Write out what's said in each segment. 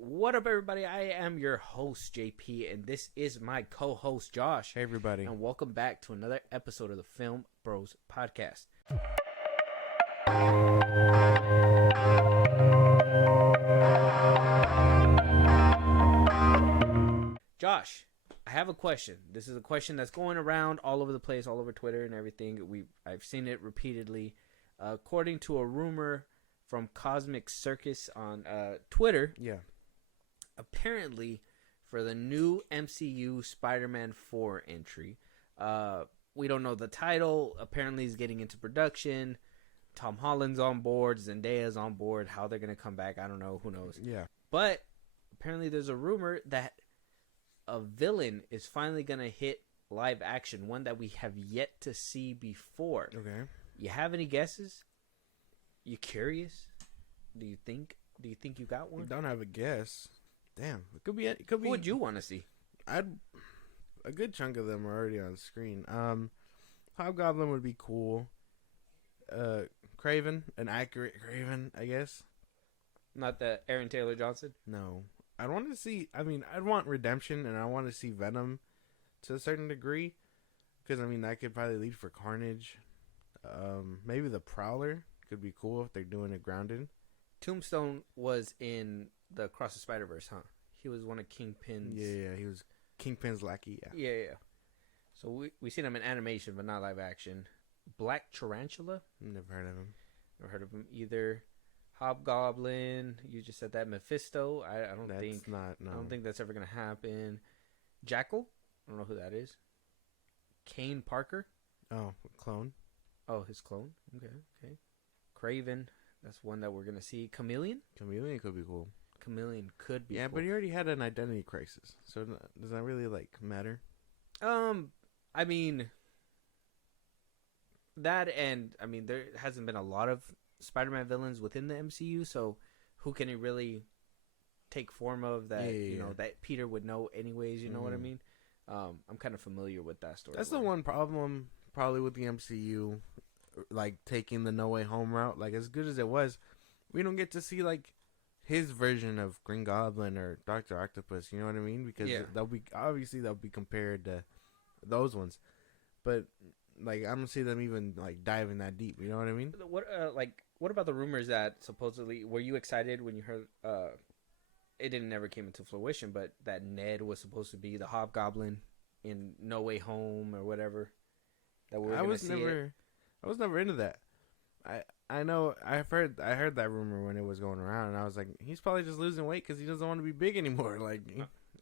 What up, everybody? I am your host, JP, and this is my co-host, Josh. Hey, everybody. And welcome back to another episode of the FilmBros podcast. Josh, I have a question. This is a question that's going around all over the place, all over Twitter and everything. I've seen it repeatedly. According to a rumor from Cosmic Circus on Twitter, apparently for the new MCU Spider-Man 4 entry, we don't know the title. Apparently he's getting into production. Tom Holland's on board. Zendaya's on board. How they're going to come back, I don't know. Who knows? Yeah. But apparently there's a rumor that a villain is finally going to hit live action, one that we have yet to see before. Okay. You have any guesses? You curious? Do you think you got one? Don't have a guess. Damn, it could be. Who would you want to see? A good chunk of them are already on screen. Hobgoblin would be cool. Craven, an accurate Craven, I guess. Not the Aaron Taylor Johnson. No, I'd want to see. I mean, I'd want redemption, and I want to see Venom to a certain degree, because I mean that could probably lead for Carnage. Maybe the Prowler could be cool if they're doing it grounded. Tombstone was in the Across the Spider-Verse, huh? He was one of Kingpin's... Yeah, he was Kingpin's lackey, Yeah. So we seen him in animation, but not live action. Black Tarantula? Never heard of him. Never heard of him either. Hobgoblin, you just said that. Mephisto, I don't think that's ever going to happen. Jackal? I don't know who that is. Kane Parker? Oh, clone. Oh, his clone? Okay. Craven, that's one that we're going to see. Chameleon? Chameleon could be cool. Chameleon could be cool. But he already had an identity crisis, so does that really matter? I mean that, and I mean there hasn't been a lot of Spider-Man villains within the MCU, so who can he really take form of that? You know, that Peter would know anyways. You know what I mean? I'm kind of familiar with that story. That's the one problem probably with the MCU, taking the No Way Home route. As good as it was, we don't get to see his version of Green Goblin or Dr. Octopus. You know what I mean? Because they'll be compared to those ones, but I don't see them even diving that deep. You know what I mean? What about the rumors that supposedly, were you excited when you heard it never came into fruition, but that Ned was supposed to be the Hobgoblin in No Way Home or whatever? That I was never into that. I know I heard that rumor when it was going around, and I was like, he's probably just losing weight because he doesn't want to be big anymore.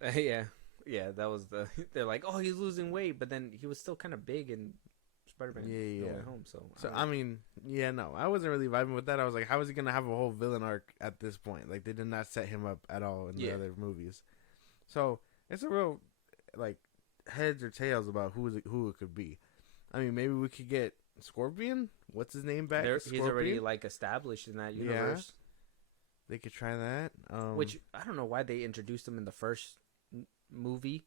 Yeah, that was they're like, oh, he's losing weight, but then he was still kind of big in Spider-Man No Way Home. So I mean, no, I wasn't really vibing with that. I was like, how is he gonna have a whole villain arc at this point? They did not set him up at all in the other movies. So it's a real heads or tails about who it could be. I mean, maybe we could get Scorpion. What's his name back? He's already established in that universe. Yeah, they could try that. Which I don't know why they introduced him in the first movie,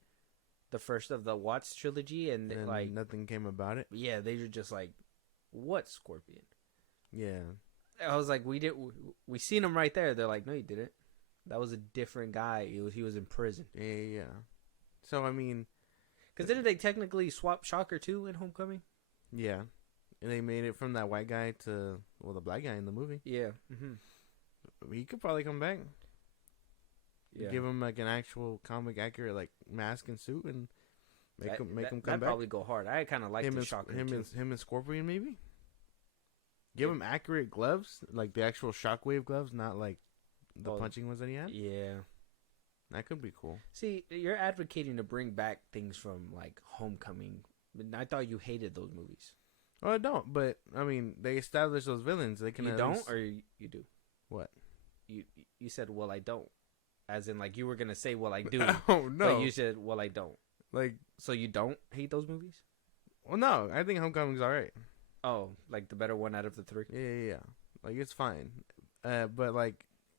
the first of the Watts trilogy, and nothing came about it. Yeah, they were just what Scorpion? Yeah, I was like, we seen him right there. They're like, no, you didn't. That was a different guy. He was in prison. Yeah. So I mean, because didn't they technically swap Shocker too in Homecoming? Yeah, and they made it from that white guy to the black guy in the movie. Yeah, he could probably come back. Yeah. Give him an actual comic accurate mask and suit and make him come back. That'd probably go hard. I kind of like the Shocker him and Scorpion maybe. Give him accurate gloves, the actual Shockwave gloves, not the punching ones that he had. Yeah, that could be cool. See, you're advocating to bring back things from Homecoming. I thought you hated those movies. Oh, I don't. But I mean, they established those villains. They can. You don't, or you do? What? You said, well, I don't. As in, you were gonna say, well, I do. Oh no! But you said, well, I don't. So you don't hate those movies? Well, no. I think Homecoming's alright. Oh, the better one out of the three? Yeah. It's fine. But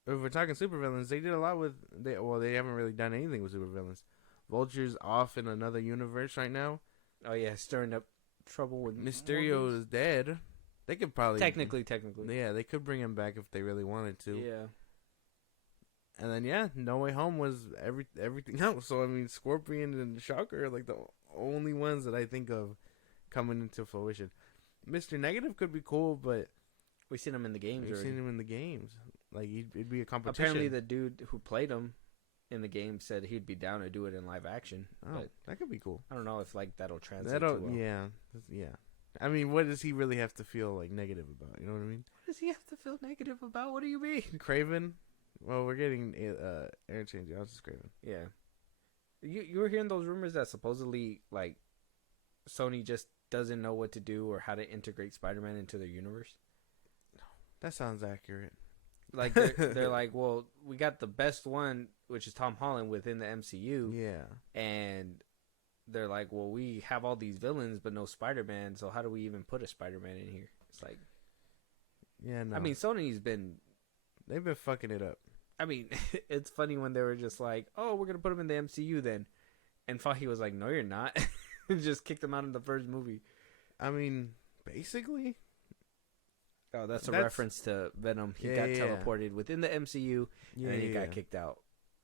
if we're talking supervillains, they did a lot with. They haven't really done anything with supervillains. Vulture's off in another universe right now. Oh yeah, stirring up trouble with Mysterio is dead. They could probably technically. Yeah, they could bring him back if they really wanted to. Yeah. And then No Way Home was everything else. So I mean, Scorpion and Shocker are like the only ones that I think of coming into fruition. Mr. Negative could be cool, but we've seen him in the games. We've seen him in the games. Like it'd be a competition. Apparently, the dude who played him in the game said he'd be down to do it in live action. Oh, but that could be cool. I don't know if like that'll translate. Too well. Yeah. I mean, what does he really have to feel like negative about? You know what I mean? What does he have to feel negative about? What do you mean? Craven. Well, we're getting Aaron James Johnson's Craven. Yeah. You were hearing those rumors that supposedly like Sony just doesn't know what to do or how to integrate Spider-Man into their universe. That sounds accurate. Like they're like, well, we got the best one, which is Tom Holland within the MCU. Yeah. And they're like, well, we have all these villains, but no Spider-Man. So how do we even put a Spider-Man in here? It's like, yeah, no. I mean, they've been fucking it up. I mean, it's funny when they were just like, oh, we're gonna put him in the MCU then, and Fahey was like, no, you're not. Just kicked him out in the first movie. I mean, basically. Oh, that's a reference to Venom. He got teleported within the MCU, and then he got kicked out,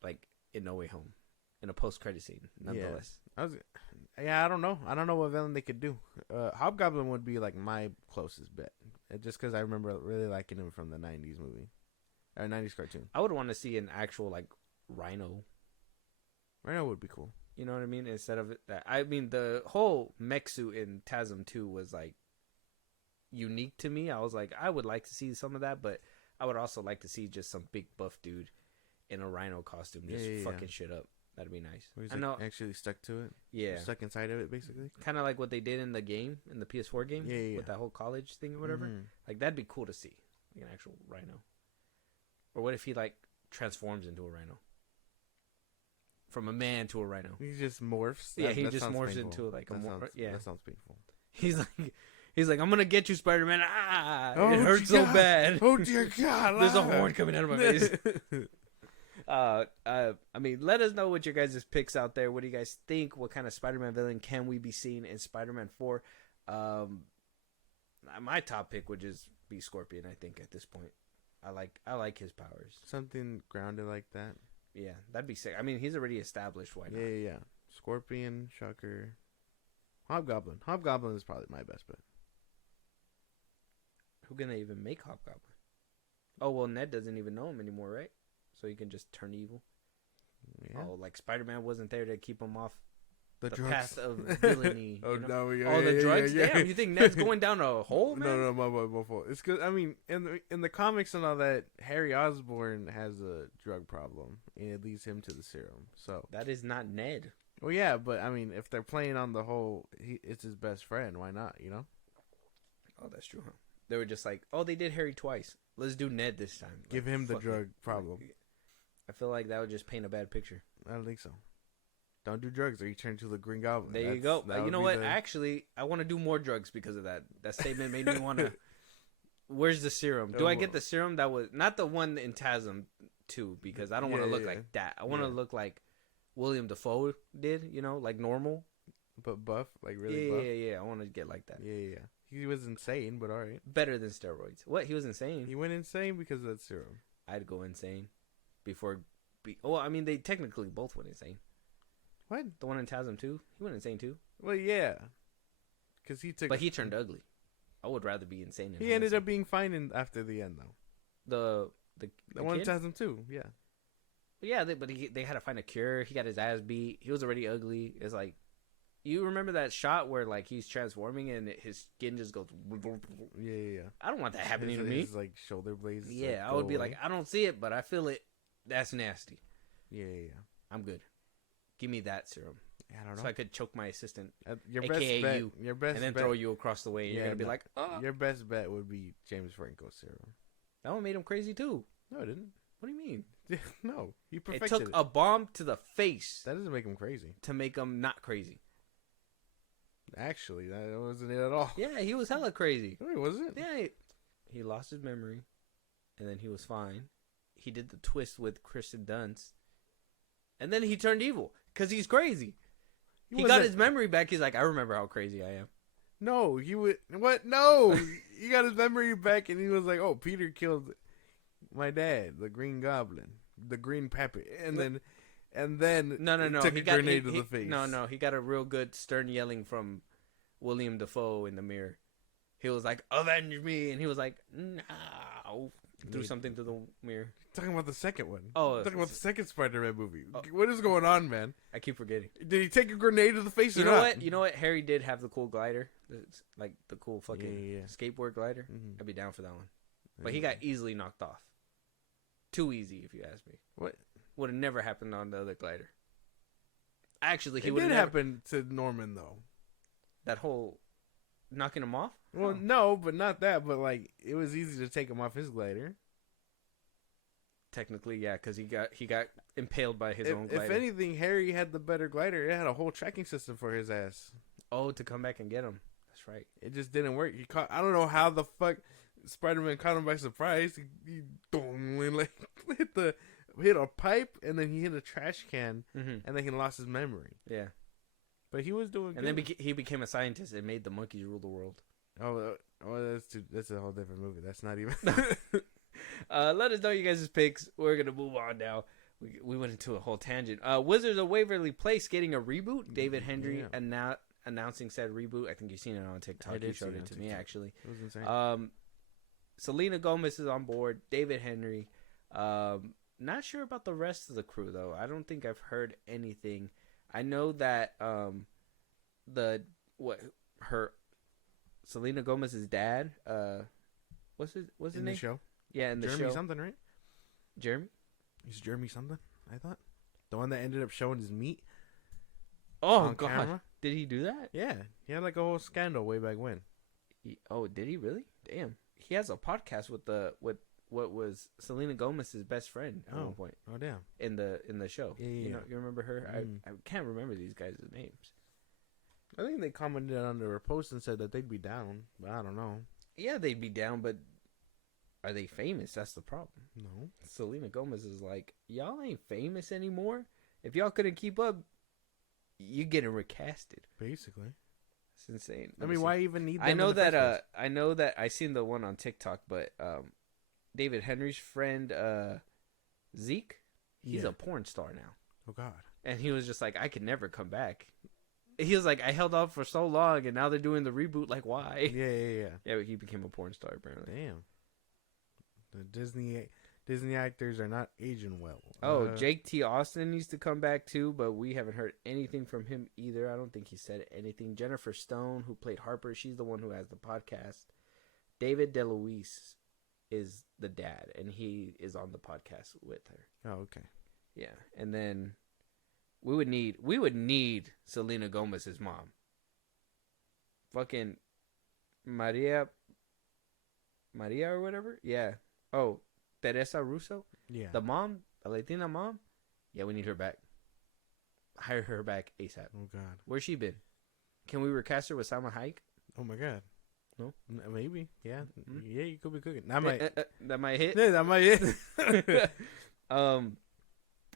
like in No Way Home, in a post-credit scene. Nonetheless, I don't know. I don't know what villain they could do. Hobgoblin would be like my closest bet, just because I remember really liking him from the '90s movie or '90s cartoon. I would want to see an actual like Rhino. Rhino would be cool. You know what I mean? Instead of that, I mean the whole mech suit in TASM 2 was like unique to me. I was like, I would like to see some of that, but I would also like to see just some big buff dude in a Rhino costume just fucking shit up. That'd be nice. Where he's like actually stuck to it. Yeah, stuck inside of it, basically. Kind of like what they did in the game, in the PS4 game, with that whole college thing or whatever. Mm-hmm. Like that'd be cool to see, like an actual Rhino. Or what if he like transforms into a Rhino? From a man to a Rhino. He just morphs. Yeah, he just morphs painful. Into like that sounds painful. He's like, I'm gonna get you, Spider-Man. It hurts so bad. Oh dear God! There's a horn coming out of my face. I mean, let us know what your guys' picks out there. What do you guys think? What kind of Spider-Man villain can we be seeing in Spider-Man 4? My top pick would just be Scorpion. I think at this point, I like his powers. Something grounded like that. Yeah, that'd be sick. I mean, he's already established. Why not? Yeah. Scorpion, Shocker, Hobgoblin. Hobgoblin is probably my best bet. Who gonna even make Hobgoblin? Oh well, Ned doesn't even know him anymore, right? So he can just turn evil. Yeah. Oh, like Spider-Man wasn't there to keep him off the path of villainy. The drugs. Yeah. Damn, you think Ned's going down a hole, man? No, my fault. It's because I mean, in the comics and all that, Harry Osborn has a drug problem, and it leads him to the serum. So that is not Ned. Well, yeah, but I mean, if they're playing on the whole, it's his best friend. Why not? You know? Oh, that's true. Huh? They were just like, oh, they did Harry twice. Let's do Ned this time. Give him the drug problem. I feel like that would just paint a bad picture. I don't think so. Don't do drugs or you turn into the Green Goblin. There you go. You know what? Actually, I want to do more drugs because of that. That statement made me want to... Where's the serum? Do I get the serum that was... Not the one in TASM 2, because I don't want to look like that. I want to look like William Dafoe did, you know, like normal. But buff? Like really buff? Yeah. I want to get like that. Yeah. He was insane, but all right. Better than steroids. What? He was insane? He went insane because of that serum. I'd go insane before... Well, I mean, they technically both went insane. What? The one in TASM 2? He went insane too. Well, yeah. Because he took... But he turned ugly. I would rather be insane than he ended up being fine after the end, though. The one in TASM 2, yeah. Yeah, but they had to find a cure. He got his ass beat. He was already ugly. It's like... You remember that shot where like he's transforming and his skin just goes... Yeah. I don't want that happening to me. His like shoulder blades. Yeah, I would be like, I don't see it, but I feel it. That's nasty. Yeah. I'm good. Give me that serum. I don't know. So I could choke my assistant, your AKA best bet, you, your best and then bet, throw you across the way. And you're gonna be like, oh. Your best bet would be James Franco's serum. That one made him crazy too. No, it didn't. What do you mean? No, he perfected it. Took a bomb to the face. That doesn't make him crazy. To make him not crazy. Actually, that wasn't it at all. Yeah, he was hella crazy. No, he wasn't. Yeah, he lost his memory, and then he was fine. He did the twist with Kristen Dunst, and then he turned evil because he's crazy. He got his memory back. He's like, I remember how crazy I am. No, he would. What? No, he got his memory back, and he was like, "Oh, Peter killed my dad, the Green Goblin." the green pepper, and then No. took He a got grenade to the face. No. He got a real good stern yelling from William Dafoe in the mirror. He was like, "Avenge me," and he was like, "No." Threw something through the mirror. Talking about the second one. Oh, talking about the second Spider-Man movie. What is going on, man? I keep forgetting. Did he take a grenade to the face? You or know not? what? You know what? Harry did have the cool glider, it's like the cool fucking Yeah. skateboard glider. Mhm. I'd be down for that one. But he got easily knocked off. Too easy, if you ask me. What? Would have never happened on the other glider. Actually, he It would did have happen to Norman though. that whole knocking him off. Well, Oh. no, but not that. But like, it was easy to take him off his glider. Technically, yeah, because he got impaled by his own If glider. anything, Harry had the better glider. It had a whole tracking system for his ass. Oh, to come back and get him. That's right. It just didn't work. He caught. I don't know how the fuck Spider-Man caught him by surprise. He like hit a pipe, and then he hit a trash can, Mm-hmm. and then he lost his memory. Yeah, But he was doing. and good. then he became a scientist and made the monkeys rule the world. That's a whole different movie. That's not even. Let us know you guys' picks. We're gonna move on now. We went into a whole tangent. Wizards of Waverly Place getting a reboot. David Hendry announcing said reboot. I think you've seen it on TikTok. I did You showed see it it on to me TikTok. actually. It was insane. Selena Gomez is on board. David Henry. Not sure about the rest of the crew though. I don't think I've heard anything. I know that Selena Gomez's dad. What's his in name? the show. Yeah, in the Jeremy show. something, right? Jeremy. He's Jeremy something. I thought the one that ended up showing his meat. Oh on God! camera? Did he do that? Yeah, he had like a whole scandal way back when. Did he really? Damn. He has a podcast with what was Selena Gomez's best friend at one point Oh damn! in the show. Yeah. You remember her? Mm. I can't remember these guys' names. I think they commented under a post and said that they'd be down, but I don't know. Yeah, they'd be down, but are they famous? That's the problem. No. Selena Gomez is like, y'all ain't famous anymore. If y'all couldn't keep up, you getting recasted. Basically. It's insane. I mean, why even need them I know in the that first place? I know that I seen the one on TikTok, but David Henry's friend Zeke, he's Yeah. a porn star now. Oh God. And he was just like, I could never come back. He was like, I held off for so long, and now they're doing the reboot. Like, why? Yeah. Yeah, he became a porn star apparently. Damn. The Disney actors are not aging well. Oh, Jake T. Austin needs to come back too, but we haven't heard anything from him either. I don't think he said anything. Jennifer Stone, who played Harper, she's the one who has the podcast. David DeLuise is the dad, and he is on the podcast with her. Oh, okay. Yeah, and then we would need Selena Gomez's mom. Fucking Maria or whatever. Yeah. Oh, Teresa Russo. Yeah. The mom, the Latina mom. Yeah, we need her back. Hire her back ASAP. Oh God. Where's she been? Can we recast her with Salma Hayek? Oh my God. No? Maybe. Yeah. Mhm. Yeah, you could be cooking. That might. That might hit. Yeah, that might hit.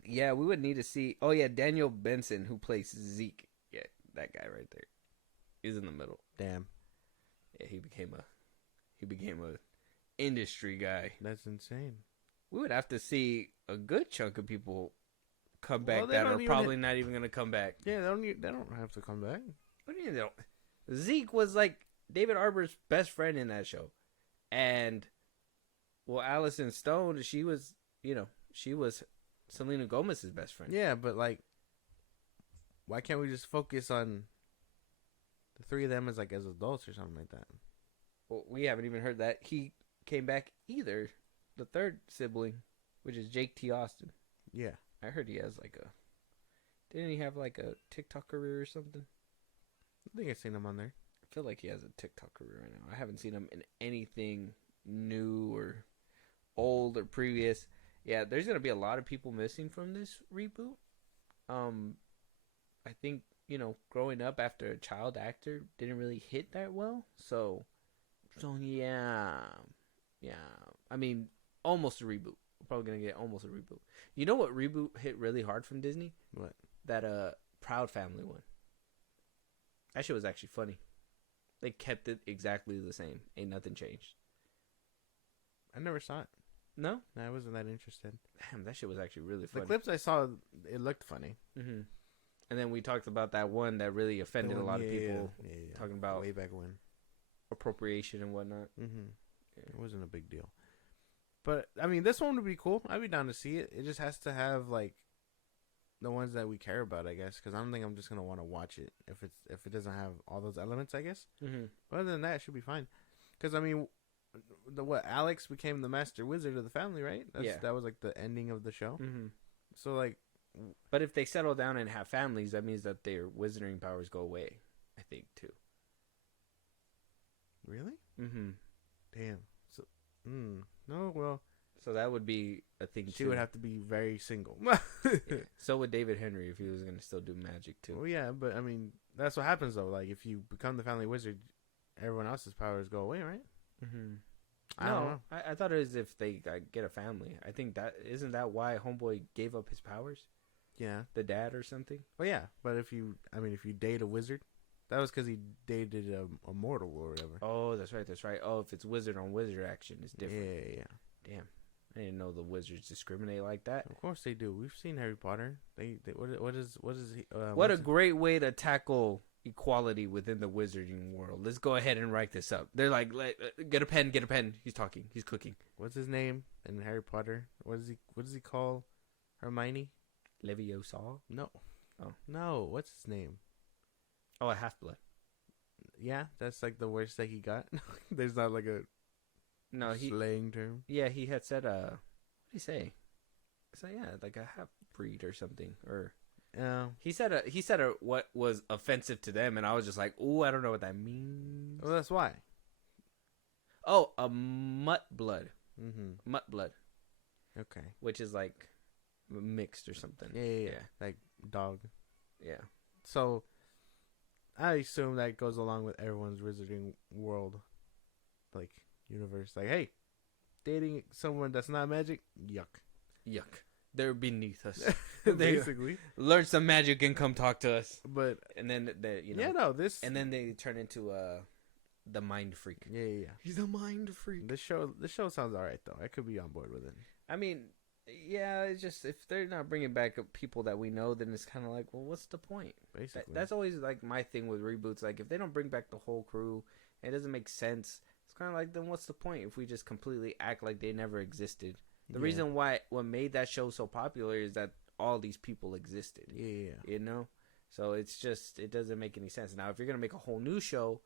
Yeah, we would need to see. Oh yeah, Daniel Benson, who plays Zeke. Yeah, that guy right there. He's in the middle. Damn. Yeah, he became a industry guy. That's insane. We would have to see a good chunk of people come back Well, they that are don't even probably not even gonna come back. Yeah, they don't have to come back. What do you mean they don't? Zeke was like David Arbor's best friend in that show, and Allison Stone, she was Selena Gomez's best friend. Yeah, but like, why can't we just focus on the three of them as adults or something like that? Well, we haven't even heard that he came back either. The third sibling, which is Jake T. Austin. Yeah. I heard he has didn't he have a TikTok career or something? I think I've seen him on there. I feel like he has a TikTok career right now. I haven't seen him in anything new or old or previous. Yeah, there's gonna be a lot of people missing from this reboot. I think growing up after a child actor didn't really hit that well. So yeah. I mean, almost a reboot. We're probably gonna get almost a reboot. You know what reboot hit really hard from Disney? What? That Proud Family one. That shit was actually funny. They kept it exactly the same. Ain't nothing changed. I never saw it. No? I wasn't that interested. Damn, that shit was actually really funny. The clips I saw, it looked funny. Mm-hmm. And then we talked about that one that really offended a lot of people. Yeah. Talking about way back when. Appropriation and whatnot. Mm-hmm. Yeah. It wasn't a big deal. But, I mean, this one would be cool. I'd be down to see it. It just has to have, like, the ones that we care about, I guess. Because I don't think I'm just going to want to watch it if it doesn't have all those elements, I guess. Mm-hmm. But other than that, it should be fine. Because, I mean, Alex became the master wizard of the family, right? That was, like, the ending of the show. Mm-hmm. So, like... But if they settle down and have families, that means that their wizarding powers go away, I think, too. Really? Mm-hmm. Damn. So, no, well... So that would be a thing, too. She would have to be very single. Yeah. So would David Henry if he was going to still do magic, too. Well, yeah, but, I mean, that's what happens, though. Like, if you become the family wizard, everyone else's powers go away, right? Mm-hmm. I don't know. I thought it was if they get a family. I think that... Isn't that why Homeboy gave up his powers? Yeah. The dad or something? Well, yeah, but if you date a wizard, that was because he dated a mortal or whatever. Oh, that's right. Oh, if it's wizard on wizard action, it's different. Yeah. Damn. I didn't know the wizards discriminate like that. Of course they do. We've seen Harry Potter. What is he? What a great way to tackle equality within the wizarding world. Let's go ahead and write this up. They're like, get a pen. He's talking. He's cooking. What's his name in Harry Potter? What does he call Hermione? Leviosa? No. Oh. No. What's his name? Oh, a half-blood. Yeah, that's like the worst that he got. There's not like a slang term. Yeah, he had said, what did he say? So yeah, like a half-breed or something. Or he said what was offensive to them, and I was just like, ooh, I don't know what that means. Well, that's why. Oh, a mutt blood. Mm-hmm. Mutt blood. Okay. Which is like mixed or something. Yeah. Like dog. Yeah. So, I assume that goes along with everyone's wizarding world, like universe. Like, hey, dating someone that's not magic, yuck. They're beneath us. Basically, learn some magic and come talk to us. But and then this, and then they turn into the mind freak. Yeah. He's a mind freak. This show sounds alright though. I could be on board with it. I mean, yeah, it's just if they're not bringing back people that we know, then it's kind of like, well, what's the point? Basically, that's always like my thing with reboots. Like, if they don't bring back the whole crew, it doesn't make sense. It's kind of like, then what's the point if we just completely act like they never existed? The reason what made that show so popular is that all these people existed. Yeah. You know, so it's just it doesn't make any sense. Now, if you're gonna make a whole new show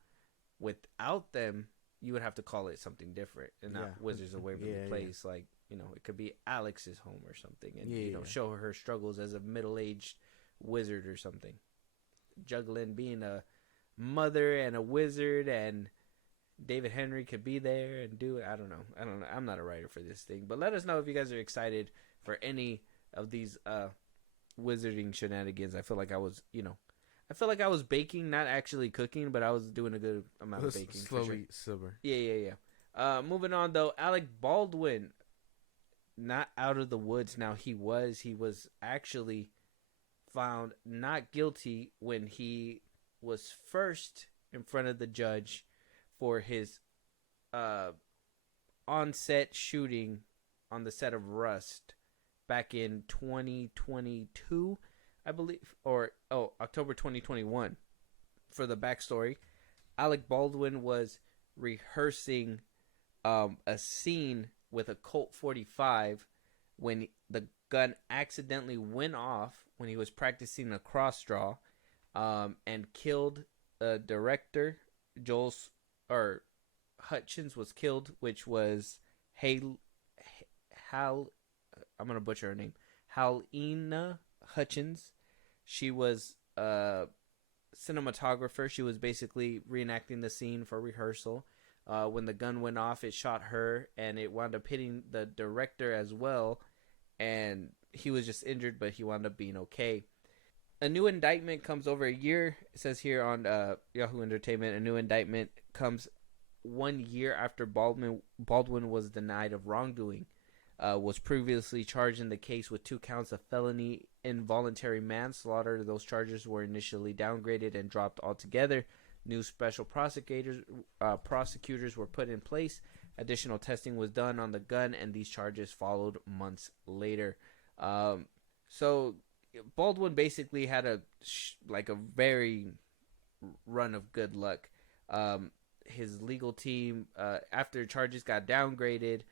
without them, you would have to call it something different and not Wizards of Waverly Place. Yeah. Like, you know, it could be Alex's home or something, and show her struggles as a middle-aged wizard or something, juggling being a mother and a wizard, and David Henry could be there and do it. I don't know. I'm not a writer for this thing, but let us know if you guys are excited for any of these wizarding shenanigans. I feel like I was baking, not actually cooking, but I was doing a good amount of baking. Slowly simmer. Yeah. Moving on though, Alec Baldwin, not out of the woods. Now he was actually found not guilty when he was first in front of the judge for his on-set shooting on the set of Rust back in 2022, I believe, or October 2021. For the backstory, Alec Baldwin was rehearsing a scene with a Colt 45 when the gun accidentally went off when he was practicing a cross draw, and killed a director. Hutchins was killed, which was I'm gonna butcher her name, Halina Hutchins. She was a cinematographer. She was basically reenacting the scene for rehearsal. When the gun went off, it shot her, and it wound up hitting the director as well, and he was just injured, but he wound up being okay. A new indictment comes over a year. It says here on Yahoo Entertainment, a new indictment comes 1 year after Baldwin was denied of wrongdoing. Was previously charged in the case with 2 counts of felony involuntary manslaughter. Those charges were initially downgraded and dropped altogether. New special prosecutors were put in place Additional testing was done on the gun, and these charges followed months later. So Baldwin basically had a very run of good luck. His legal team, after charges got downgraded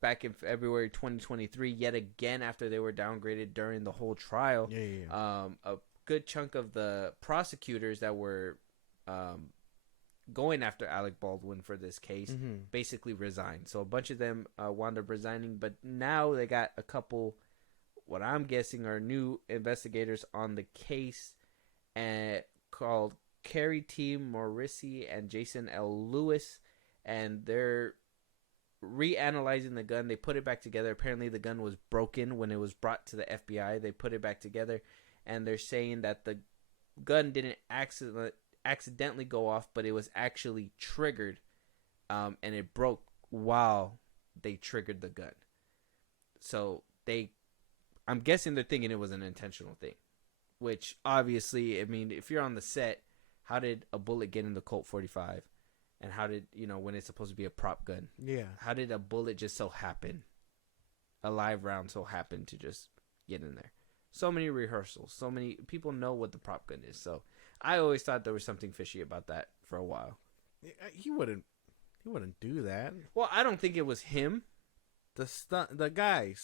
back in February 2023, yet again after they were downgraded during the whole trial, a good chunk of the prosecutors that were going after Alec Baldwin for this case basically resigned. So a bunch of them wound up resigning, but now they got a couple, what I'm guessing are new investigators on the case, called Carrie T. Morrissey and Jason L. Lewis, and they're reanalyzing the gun. They put it back together. Apparently the gun was broken when it was brought to the FBI. They put it back together, and they're saying that the gun didn't accidentally go off, but it was actually triggered, and it broke while they triggered the gun. So I'm guessing they're thinking it was an intentional thing, which obviously, I mean, if you're on the set, how did a bullet get in the Colt 45? And how did, when it's supposed to be a prop gun? Yeah. How did a bullet just so happen, a live round so happen to just get in there? So many rehearsals. So many people know what the prop gun is. So I always thought there was something fishy about that for a while. He wouldn't do that. Well, I don't think it was him. The guy,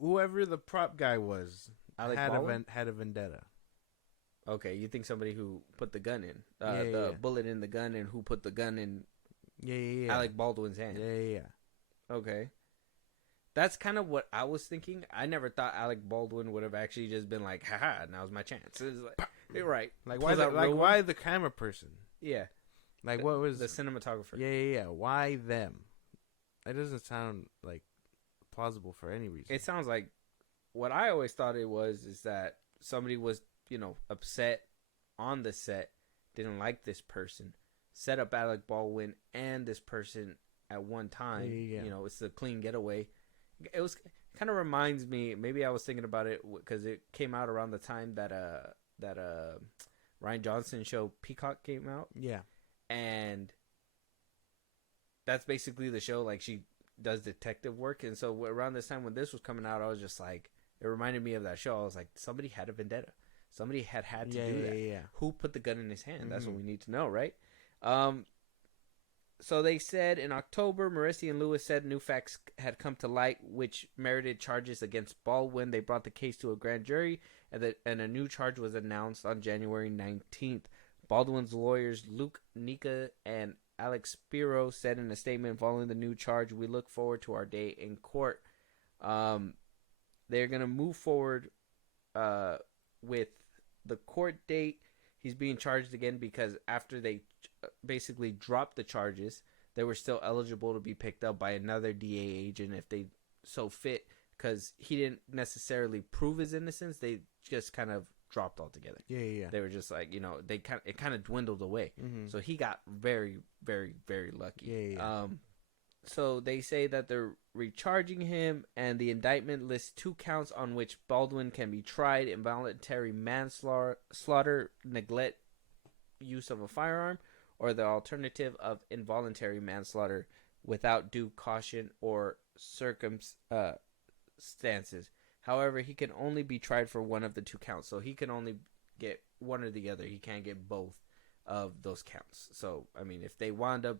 whoever the prop guy was, Alec had Baldwin? a vendetta. Okay, you think somebody who put the gun in, bullet in the gun, and who put the gun in Alec Baldwin's hand? Yeah. Okay. That's kind of what I was thinking. I never thought Alec Baldwin would have actually just been like, haha, now's my chance. It's like, you're right. Like, why the camera person? Yeah. Like, what was... The cinematographer. Yeah. Why them? It doesn't sound, like, plausible for any reason. It sounds like... What I always thought it was is that somebody was... upset on the set, didn't like this person, set up Alec Baldwin and this person at one time. Yeah. It's a clean getaway. It was kind of reminds me, maybe I was thinking about it because it came out around the time that Ryan Johnson show Peacock came out. Yeah. And that's basically the show, like, she does detective work. And so around this time when this was coming out, I was just like, it reminded me of that show. I was like, somebody had a vendetta. Somebody had to do that. Yeah. Who put the gun in his hand? That's what we need to know, right? So they said in October, Morrissey and Lewis said new facts had come to light, which merited charges against Baldwin. They brought the case to a grand jury, and a new charge was announced on January 19th. Baldwin's lawyers, Luke Nika and Alex Spiro, said in a statement following the new charge, "We look forward to our day in court." They're going to move forward with the court date. He's being charged again because after they basically dropped the charges, they were still eligible to be picked up by another DA agent if they so fit, because he didn't necessarily prove his innocence. They just kind of dropped altogether. Yeah. They were just like, it kind of dwindled away. So he got very, very, very lucky. Yeah. So they say that they're recharging him, and the indictment lists 2 counts on which Baldwin can be tried: involuntary manslaughter, neglect use of a firearm, or the alternative of involuntary manslaughter without due caution or circumstances. However, he can only be tried for one of the 2 counts, so he can only get one or the other. He can't get both of those counts. So, I mean, if they wound up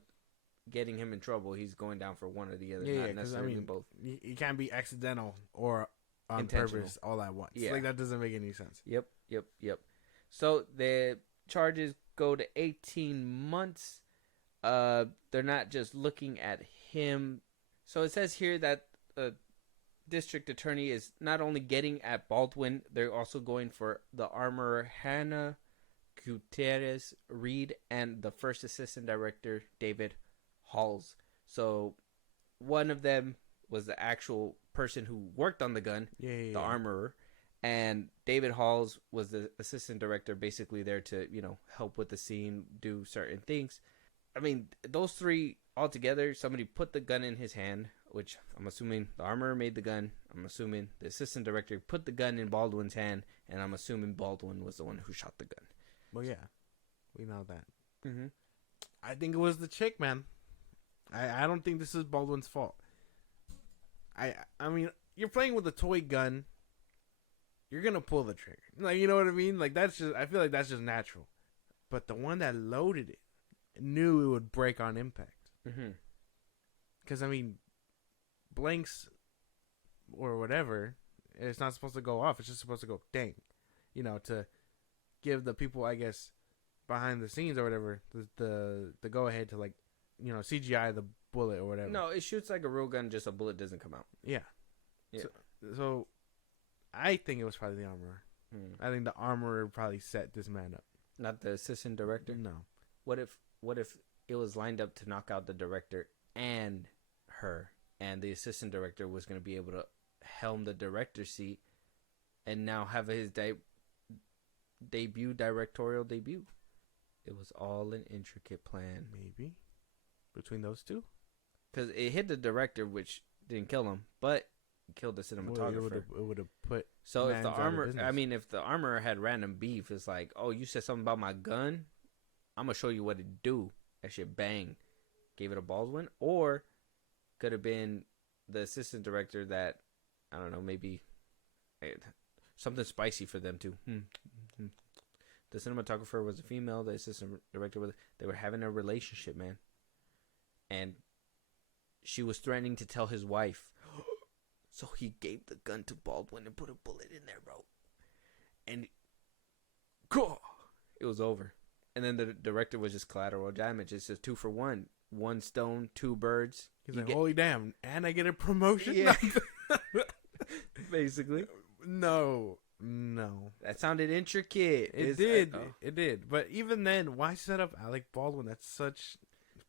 getting him in trouble, he's going down for one or the other, not necessarily both. You can't be accidental or on purpose all at once. Like, that doesn't make any sense. Yep. So the charges go to 18 months. They're not just looking at him. So it says here that the district attorney is not only getting at Baldwin, they're also going for the armorer Hannah Gutierrez Reed and the first assistant director David Halls. So one of them was the actual person who worked on the gun, the armorer, and David Halls was the assistant director, basically there to, help with the scene, do certain things. I mean, those 3 altogether, somebody put the gun in his hand, which I'm assuming the armorer made the gun. I'm assuming the assistant director put the gun in Baldwin's hand, and I'm assuming Baldwin was the one who shot the gun. Well, yeah, we know that. I think it was the chick, man. I don't think this is Baldwin's fault. I mean, you're playing with a toy gun. You're gonna pull the trigger. Like, you know what I mean? Like, that's just, I feel like that's just natural. But the one that loaded it knew it would break on impact. Mm-hmm. Because, I mean, blanks or whatever, it's not supposed to go off. It's just supposed to go dang. You know, to give the people, I guess, behind the scenes or whatever, the go ahead to, like, you know, CGI the bullet or whatever. No, it shoots like a real gun, just a bullet doesn't come out. Yeah. Yeah. So I think it was probably the armorer. I think the armorer probably set this man up. Not the assistant director? No. What if it was lined up to knock out the director and her, and the assistant director was going to be able to helm the director's seat and now have his directorial debut? It was all an intricate plan. Maybe. Between those two? Because it hit the director, which didn't kill him, but killed the cinematographer. It would have put. So if the armorer had random beef, it's like, oh, you said something about my gun, I'm gonna show you what it do. That shit bang. Gave it a Baldwin, or could have been the assistant director that, I don't know, maybe something spicy for them too. The cinematographer was a female. The assistant director they were having a relationship, man, and she was threatening to tell his wife. So he gave the gun to Baldwin and put a bullet in there, bro. And it was over. And then the director was just collateral damage. It's just 2 for 1. 1 stone, 2 birds. He's like, holy damn, and I get a promotion? Yeah. Basically. No. That sounded intricate. It did. But even then, why set up Alec Baldwin? That's such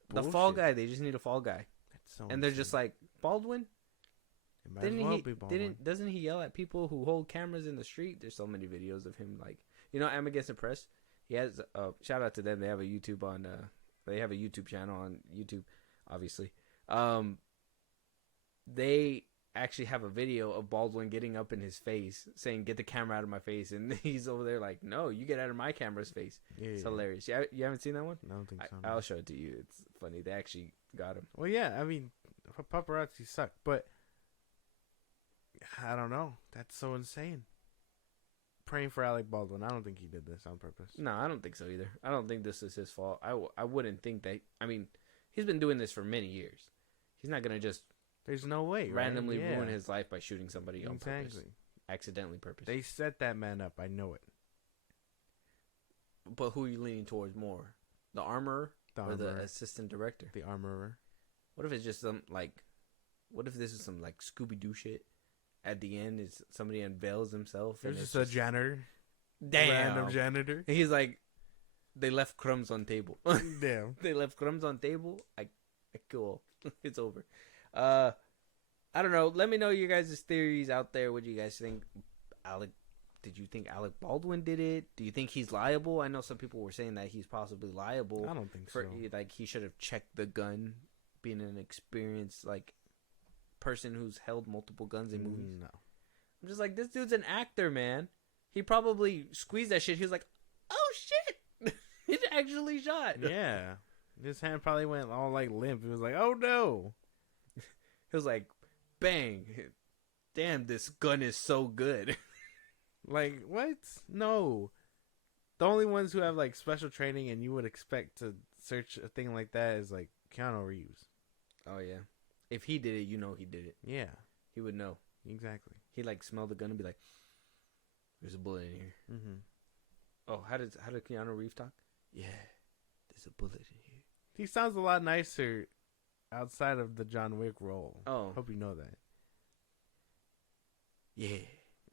bullshit. The fall guy. They just need a fall guy. That's so and they're just like, Baldwin? Baldwin. Doesn't he yell at people who hold cameras in the street? There's so many videos of him, like, you know, I'm Against the Press. He has shout out to them. They have a YouTube channel on YouTube, obviously. They actually have a video of Baldwin getting up in his face, saying, "Get the camera out of my face," and he's over there like, "No, you get out of my camera's face." Yeah, it's hilarious. You haven't seen that one? I don't think so. I'll show it to you. It's funny. They actually got him. Well, yeah. I mean, paparazzi suck, but I don't know. That's so insane. Praying for Alec Baldwin. I don't think he did this on purpose. No, I don't think so either. I don't think this is his fault. I wouldn't think that. I mean, he's been doing this for many years. He's not gonna just. There's no way randomly ruin his life by shooting somebody on purpose. Accidentally purpose. They set that man up. I know it. But who are you leaning towards more? The armorer or the assistant director? The armorer. What if it's just what if this is some like Scooby-Doo shit? At the end, is somebody unveils himself. There's just a janitor. Damn. Random janitor. And he's like, they left crumbs on table. Damn. They left crumbs on table. Cool. It's over. I don't know. Let me know your guys' theories out there. What do you guys think? Did you think Alec Baldwin did it? Do you think he's liable? I know some people were saying that he's possibly liable. I don't think so. Like, he should have checked the gun, being an experienced, like, person who's held multiple guns in movies. No. I'm just like, this dude's an actor, man. He probably squeezed that shit. He was like, oh, shit. It actually shot. Yeah. His hand probably went all, like, limp. It was like, oh, no. It was like, bang. Damn, this gun is so good. Like, what? No. The only ones who have, like, special training and you would expect to search a thing like that is, like, Keanu Reeves. Oh, yeah. If he did it, you know he did it. Yeah. He would know. Exactly. He'd, like, smell the gun and be like, there's a bullet in here. Mm-hmm. Oh, how did Keanu Reeves talk? Yeah, there's a bullet in here. He sounds a lot nicer outside of the John Wick role. Oh. Hope you know that. Yeah.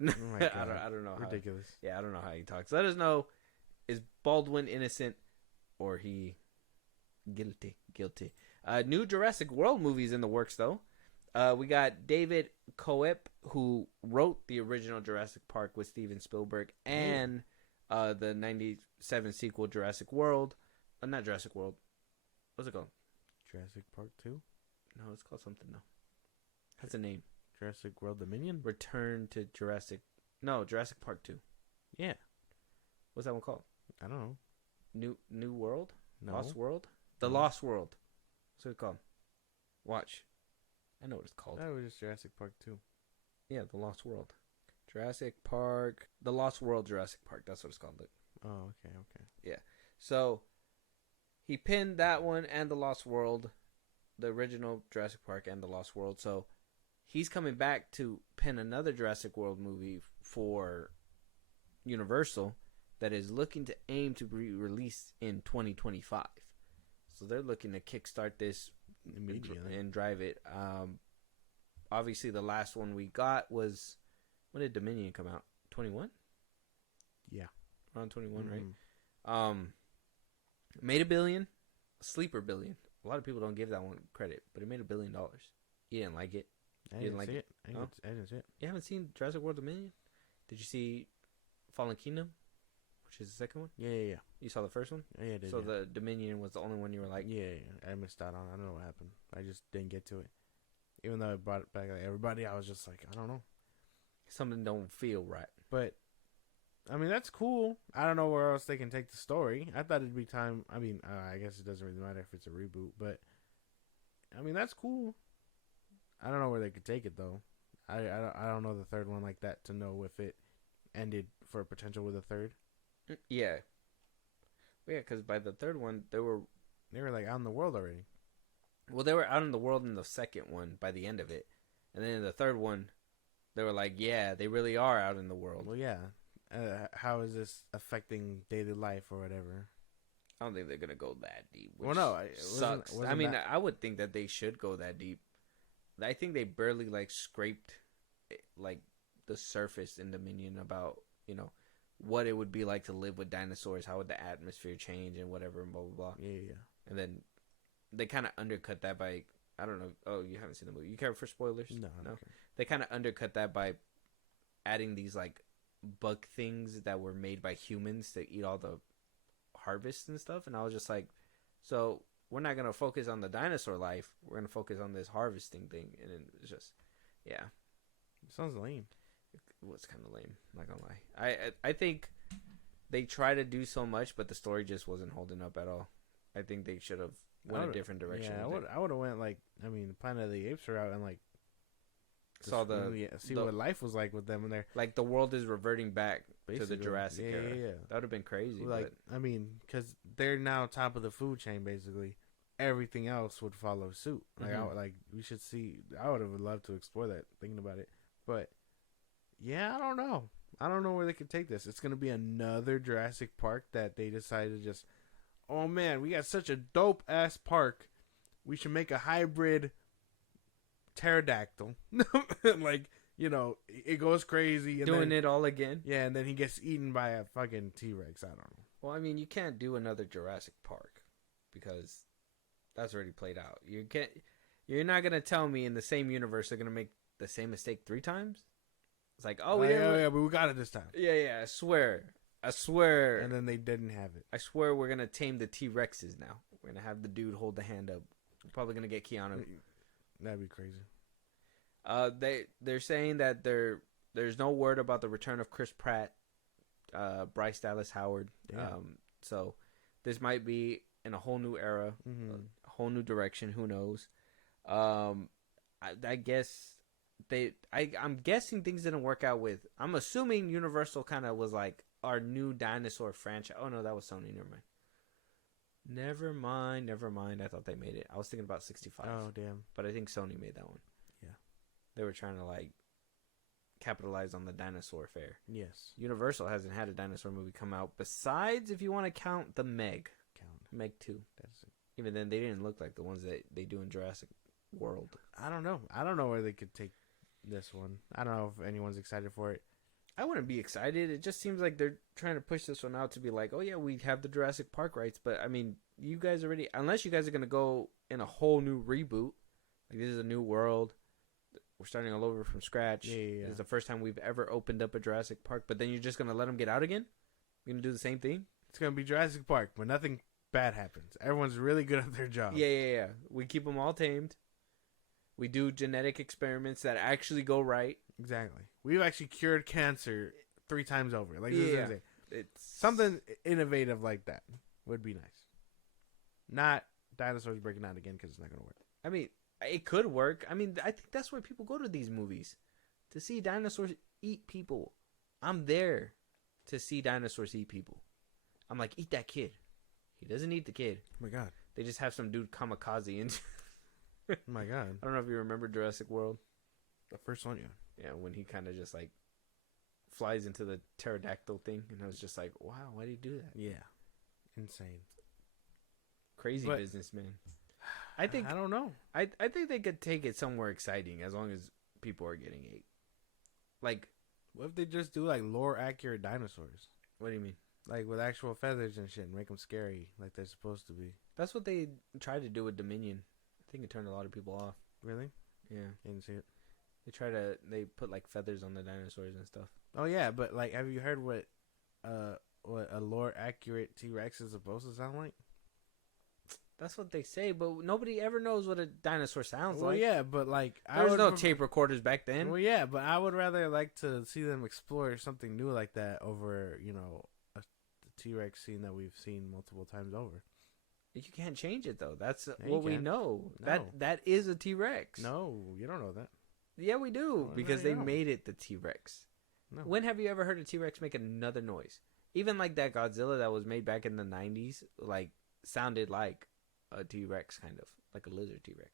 Oh my God. I don't know. Ridiculous. I don't know how he talks. Let us know, is Baldwin innocent or he guilty? New Jurassic World movies in the works, though. We got David Coep, who wrote the original Jurassic Park with Steven Spielberg, and the 97 sequel Jurassic World. Not Jurassic World. What's it called? Jurassic Park 2? No, it's called something, though. That's a name. Jurassic World Dominion? Return to Jurassic... No, Jurassic Park 2. Yeah. What's that one called? I don't know. New World? No. Lost World? The Lost World. What's it called? Watch. I know what it's called. That was just Jurassic Park 2. Yeah, The Lost World. Jurassic Park. The Lost World Jurassic Park. That's what it's called. Oh, okay. Yeah. So, he pinned that one and The Lost World. The original Jurassic Park and The Lost World. So, he's coming back to pin another Jurassic World movie for Universal that is looking to aim to be released in 2025. So, they're looking to kickstart this Immediately. and drive it. Obviously, the last one we got was... When did Dominion come out? 21? Yeah. Around 21, Mm-hmm. right? Made $1 billion. A sleeper billion. A lot of people don't give that one credit, but it made $1 billion. You didn't like it? I didn't see it. I Oh. didn't see it. You haven't seen Jurassic World Dominion? Did you see Fallen Kingdom? Which is the second one? Yeah. You saw the first one? Yeah, I did. So yeah. the Dominion was the only one you were like... Yeah, I missed out on it. I don't know what happened. I just didn't get to it. Even though I brought it back like everybody, I was just like, I don't know. Something don't feel right. But, I mean, that's cool. I don't know where else they can take the story. I thought it'd be time. I mean, I guess it doesn't really matter if it's a reboot, but, I mean, that's cool. I don't know where they could take it, though. I don't know the third one like that to know if it ended for potential with a third. Yeah. Yeah, because by the third one, They were like out in the world already. Well, they were out in the world in the second one by the end of it. And then in the third one, they were like, yeah, they really are out in the world. Well, yeah. How is this affecting daily life or whatever? I don't think they're going to go that deep. Well, no. Sucks. I would think that they should go that deep. I think they barely, like, scraped, like, the surface in Dominion about, you know, what it would be like to live with dinosaurs, how would the atmosphere change and whatever, and blah, blah, blah. Yeah. And then they kind of undercut that by, I don't know. Oh, you haven't seen the movie. You care for spoilers? No, I don't care. They kind of undercut that by adding these, like, bug things that were made by humans to eat all the harvests and stuff. And I was just like, so we're not going to focus on the dinosaur life. We're going to focus on this harvesting thing. And it's just, yeah. It sounds lame. It was kind of lame. I'm not going to lie. I think they try to do so much, but the story just wasn't holding up at all. I think they should have went a different direction. Yeah, I would have went like, I mean, Planet of the Apes are out and like saw what life was like with them in there. Like the world is reverting back to the Jurassic era. Yeah. That would have been crazy. Like, I mean, because they're now top of the food chain basically. Everything else would follow suit. Like, we should see. I would have loved to explore that. Thinking about it, but yeah, I don't know. I don't know where they could take this. It's gonna be another Jurassic Park that they decided to just. Oh man, we got such a dope ass park. We should make a hybrid pterodactyl. Like, you know, it goes crazy. And doing it all again. Yeah, and then he gets eaten by a fucking T-Rex. I don't know. Well, I mean, you can't do another Jurassic Park because that's already played out. You're not gonna tell me in the same universe they're gonna make the same mistake 3 times. It's like, oh, yeah, but we got it this time. Yeah, I swear. And then they didn't have it. I swear we're gonna tame the T-Rexes now. We're gonna have the dude hold the hand up. We're probably gonna get Keanu. That'd be crazy. They're saying that there's no word about the return of Chris Pratt, Bryce Dallas Howard. Yeah. So this might be in a whole new era, a whole new direction. Who knows? I guess I'm guessing things didn't work out with. I'm assuming Universal kind of was like our new dinosaur franchise. Oh no, that was Sony. Never mind. I thought they made it. I was thinking about 65. Oh damn! But I think Sony made that one. Yeah, they were trying to like capitalize on the dinosaur fair. Yes. Universal hasn't had a dinosaur movie come out besides, if you want to count the Meg 2. Even then, they didn't look like the ones that they do in Jurassic World. I don't know where they could take this one. I don't know if anyone's excited for it. I wouldn't be excited. It just seems like they're trying to push this one out to be like, oh yeah, we have the Jurassic Park rights. But I mean, you guys already, unless you guys are going to go in a whole new reboot, like this is a new world. We're starting all over from scratch. Yeah. This is the first time we've ever opened up a Jurassic Park. But then you're just going to let them get out again? You're going to do the same thing? It's going to be Jurassic Park, but nothing bad happens. Everyone's really good at their job. Yeah. We keep them all tamed. We do genetic experiments that actually go right. Exactly. We've actually cured cancer 3 times over. Like, it's something innovative like that would be nice. Not dinosaurs breaking out again because it's not going to work. I mean, It could work. I mean, I think that's why people go to these movies, to see dinosaurs eat people. I'm there to see dinosaurs eat people. I'm like, eat that kid. He doesn't eat the kid. Oh my god. They just have some dude kamikaze into. Oh my god. I don't know if you remember Jurassic World. The first one, yeah. Yeah, when he kind of just like flies into the pterodactyl thing, and I was just like, wow, why did he do that? Yeah. Insane. Crazy business, man. I don't know. I think they could take it somewhere exciting as long as people are getting ate. Like, what if they just do like lore accurate dinosaurs? What do you mean? Like with actual feathers and shit, and make them scary like they're supposed to be. That's what they tried to do with Dominion. I think it turned a lot of people off. Really? Yeah. I didn't see it. They put like feathers on the dinosaurs and stuff. Oh yeah, but like, have you heard what a lore accurate T-Rex is supposed to sound like? That's what they say, but nobody ever knows what a dinosaur sounds like. Well, yeah, but like, there was no tape recorders back then. Well, yeah, but I would rather like to see them explore something new like that over, you know, a T-Rex scene that we've seen multiple times over. You can't change it though. That's Yeah, what we know. No. That is a T-Rex. No, you don't know that. Yeah, we do, because they made it the T-Rex. No. When have you ever heard a T-Rex make another noise? Even like that Godzilla that was made back in the 90s, like sounded like a T-Rex, kind of like a lizard T-Rex.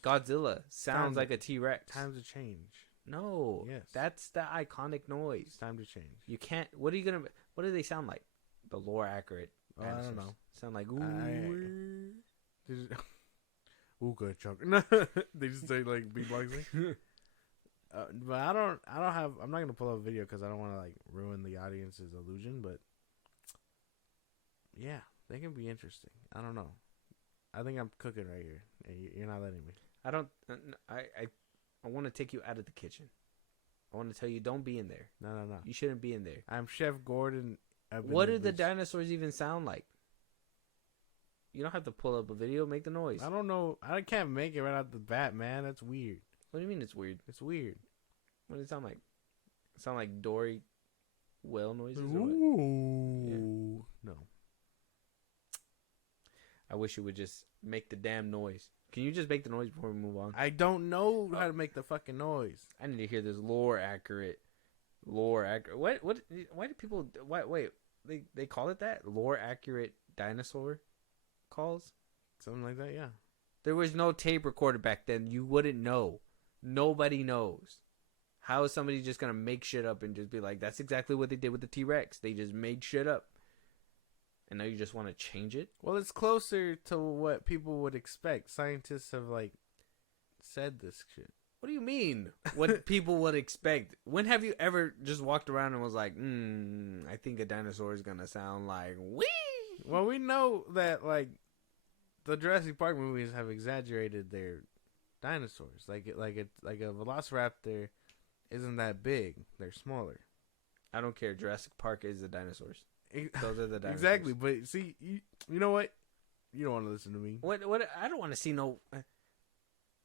Godzilla sounds like a T-Rex. Time to change. No, Yes, that's the iconic noise. it's time to change. You can't. What do they sound like? The lore accurate. I don't know. Sound like ooh. Ooga chunk. They just say like beatboxing. But I don't have. I'm not gonna pull up a video because I don't want to like ruin the audience's illusion. But yeah, they can be interesting. I don't know. I think I'm cooking right here, and you're not letting me. I don't. I want to take you out of the kitchen. I want to tell you, don't be in there. No. You shouldn't be in there. I'm Chef Gordon. What do the dinosaurs even sound like? You don't have to pull up a video. Make the noise. I don't know. I can't make it right out the bat, man. That's weird. What do you mean it's weird? It's weird. What does it sound like? It sound like Dory whale noises? Or what? Ooh. Yeah. No. I wish you would just make the damn noise. Can you just make the noise before we move on? I don't know how to make the fucking noise. I need to hear this lore accurate. What? Why do people? Wait. They call it that? Lore accurate dinosaur calls? Something like that, yeah. There was no tape recorder back then. You wouldn't know. Nobody knows. How is somebody just gonna make shit up and just be like, that's exactly what they did with the T-Rex? They just made shit up. And now you just want to change it? Well, it's closer to what people would expect. Scientists have like said this shit. What do you mean? What people would expect? When have you ever just walked around and was like, I think a dinosaur is gonna sound like wee? Well, we know that like the Jurassic Park movies have exaggerated their dinosaurs. Like a velociraptor isn't that big; they're smaller. I don't care. Jurassic Park is the dinosaurs. Those are the dinosaurs. Exactly, but see, you know what? You don't want to listen to me. What? I don't want to see no.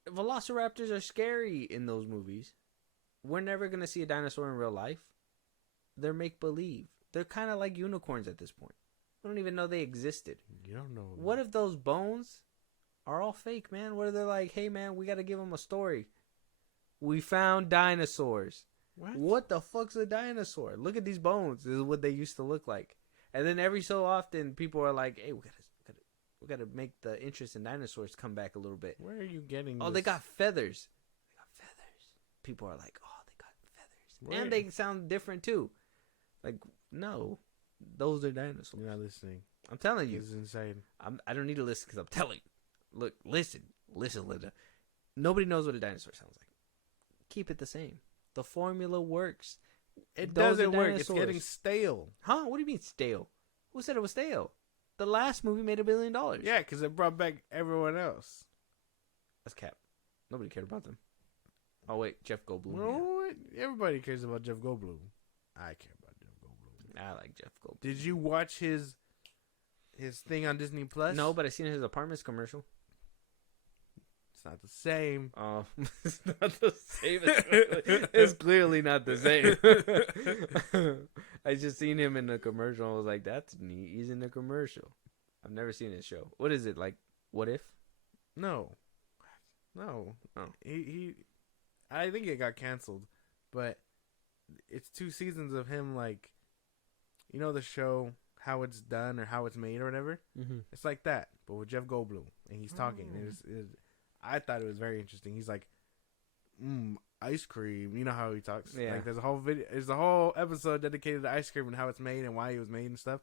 Velociraptors are scary in those movies. We're never gonna see a dinosaur in real life. They're make believe. They're kind of like unicorns at this point. We don't even know they existed. You don't know. What if those bones are all fake, man? What if they're like, hey, man, we got to give them a story. We found dinosaurs. What the fuck's a dinosaur? Look at these bones. This is what they used to look like. And then every so often, people are like, hey, we gotta make the interest in dinosaurs come back a little bit. Where are you getting this? They got feathers. People are like, oh, they got feathers. Where? And they sound different, too. Like, no. Those are dinosaurs. You're not listening. I'm telling you. This is insane. I don't need to listen because I'm telling you. Look, listen, Linda. Nobody knows what a dinosaur sounds like. Keep it the same. The formula works. It doesn't work. It's getting stale. Huh? What do you mean stale? Who said it was stale? The last movie made $1 billion. Yeah, because it brought back everyone else. That's cap. Nobody cared about them. Oh, wait. Jeff Goldblum. No, yeah. Everybody cares about Jeff Goldblum. I care about Jeff Goldblum. I like Jeff Goldblum. Did you watch his thing on Disney Plus? No, but I seen his apartments commercial. It's not the same. Oh, it's not the same. It's clearly not the same. I just seen him in the commercial. I was like, that's neat. He's in the commercial. I've never seen his show. What is it, like, What If? No. No. Oh. He I think it got canceled, but it's 2 seasons of him, like, you know, the show How It's Done or How It's Made or whatever. Mm-hmm. It's like that, but with Jeff Goldblum, and he's talking. I thought it was very interesting. He's like, ice cream. You know how he talks. Yeah. Like, there's a whole episode dedicated to ice cream and how it's made and why it was made and stuff.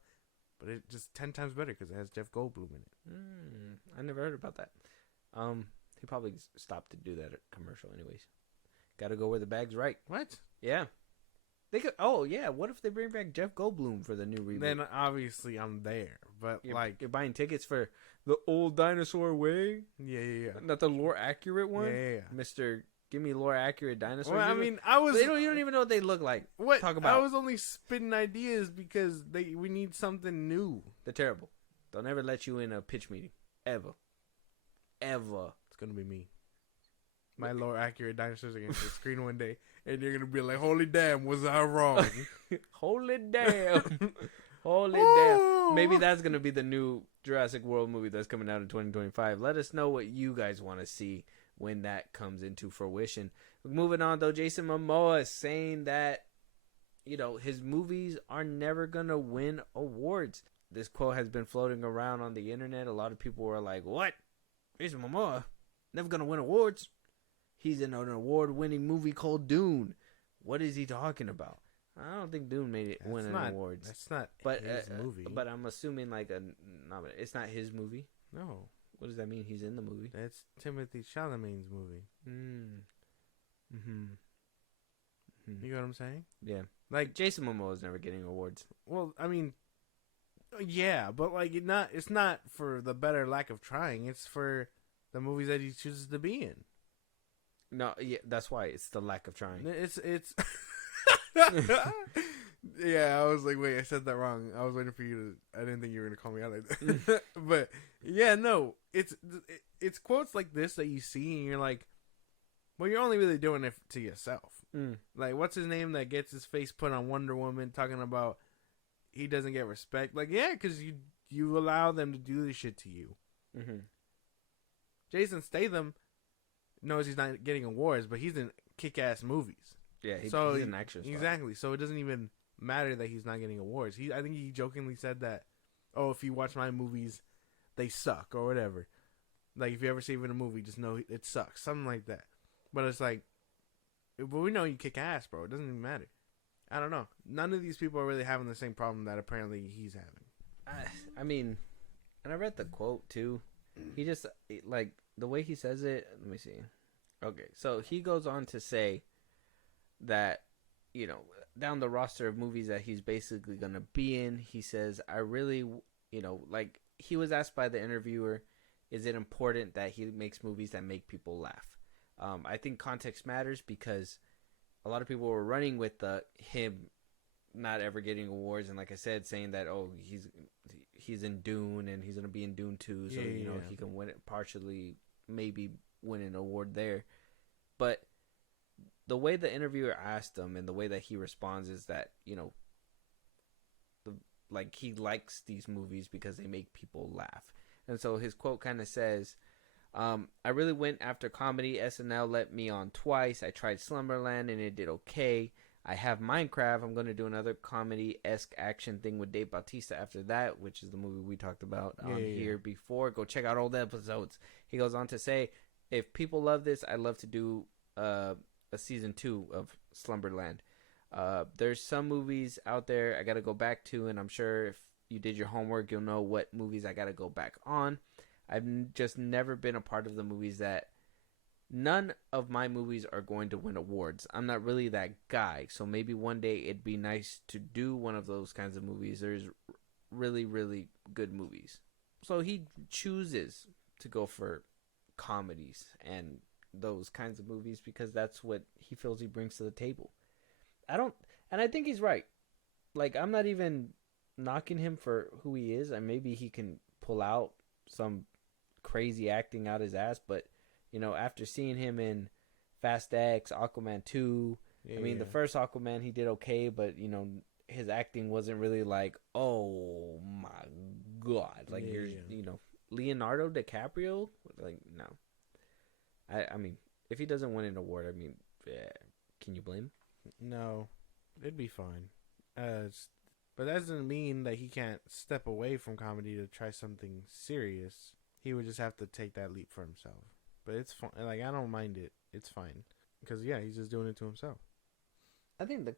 But it's just 10 times better because it has Jeff Goldblum in it. I never heard about that. He probably stopped to do that commercial anyways. Got to go where the bag's right. What? Yeah. They could. Oh yeah. What if they bring back Jeff Goldblum for the new reboot? Then obviously I'm there. But you're buying tickets for the old dinosaur way. Yeah. Not the lore accurate one. Yeah. Mr. Give me lore accurate dinosaurs. Well, I mean, you don't even know what they look like. What? Talk about. I was only spitting ideas because we need something new. They're terrible. They'll never let you in a pitch meeting ever. It's gonna be me. My lore accurate dinosaurs are gonna hit the screen one day, and you're gonna be like, "Holy damn, was I wrong?" Holy damn. Holy damn. Maybe that's gonna be the new Jurassic World movie that's coming out in 2025. Let us know what you guys want to see when that comes into fruition. Moving on though, Jason Momoa is saying that, you know, his movies are never gonna win awards. This quote has been floating around on the internet. A lot of people were like, "What? Jason Momoa never gonna win awards? He's in an award-winning movie called Dune. What is he talking about?" I don't think Dune made it win any awards. That's not his movie. But I'm assuming it's not his movie. No. What does that mean? He's in the movie. That's Timothée Chalamet's movie. You know what I'm saying? Yeah. Like, Jason Momoa is never getting awards. Well, I mean, yeah, but like it's not for the better lack of trying. It's for the movies that he chooses to be in. No, yeah, that's why it's the lack of trying. It's yeah, I was like, wait, I said that wrong. I was waiting for you to. I didn't think you were gonna call me out like that. But yeah, no, it's quotes like this that you see, and you're like, well, you're only really doing it to yourself. Like, what's his name that gets his face put on Wonder Woman, talking about he doesn't get respect? Like, yeah, because you allow them to do this shit to you. Jason Statham knows he's not getting awards, but he's in kick-ass movies. Yeah, he's an action star. Exactly. So it doesn't even matter that he's not getting awards. I think he jokingly said that, "Oh, if you watch my movies, they suck," or whatever. Like, if you ever see him in a movie, just know it sucks. Something like that. But it's like, but we know you kick ass, bro. It doesn't even matter. I don't know. None of these people are really having the same problem that apparently he's having. I mean, and I read the quote too. He just, like, the way he says it. Let me see. Okay, so he goes on to say that, you know, down the roster of movies that he's basically going to be in, he says, I really, you know, like, he was asked by the interviewer, is it important that he makes movies that make people laugh? I think context matters because a lot of people were running with him not ever getting awards, and like I said, saying that, oh, he's in Dune and he's going to be in Dune 2, so, you know, he can win it partially, maybe win an award there. But the way the interviewer asked him and the way that he responds is that, you know, like, he likes these movies because they make people laugh. And so his quote kind of says, I really went after comedy. SNL let me on twice. I tried Slumberland and it did okay. I have Minecraft. I'm going to do another comedy-esque action thing with Dave Bautista after that, which is the movie we talked about here before. Go check out old episodes. He goes on to say, if people love this, I'd love to do a season 2 of Slumberland. There's some movies out there I got to go back to, and I'm sure if you did your homework, you'll know what movies I got to go back on. I've just never been a part of the movies that none of my movies are going to win awards. I'm not really that guy. So maybe one day it'd be nice to do one of those kinds of movies. There's really, really good movies. So he chooses to go for comedies and those kinds of movies because that's what he feels he brings to the table. I think he's right. Like, I'm not even knocking him for who he is. And maybe he can pull out some crazy acting out his ass, but you know, after seeing him in Fast X, Aquaman 2, the first Aquaman he did okay, but you know, his acting wasn't really like, oh my god, like you know, Leonardo DiCaprio, like, no. I mean, if he doesn't win an award, I mean, can you blame him? No, it'd be fine. But that doesn't mean that he can't step away from comedy to try something serious. He would just have to take that leap for himself. But it's fine. Like, I don't mind it. It's fine. Because, yeah, he's just doing it to himself. I think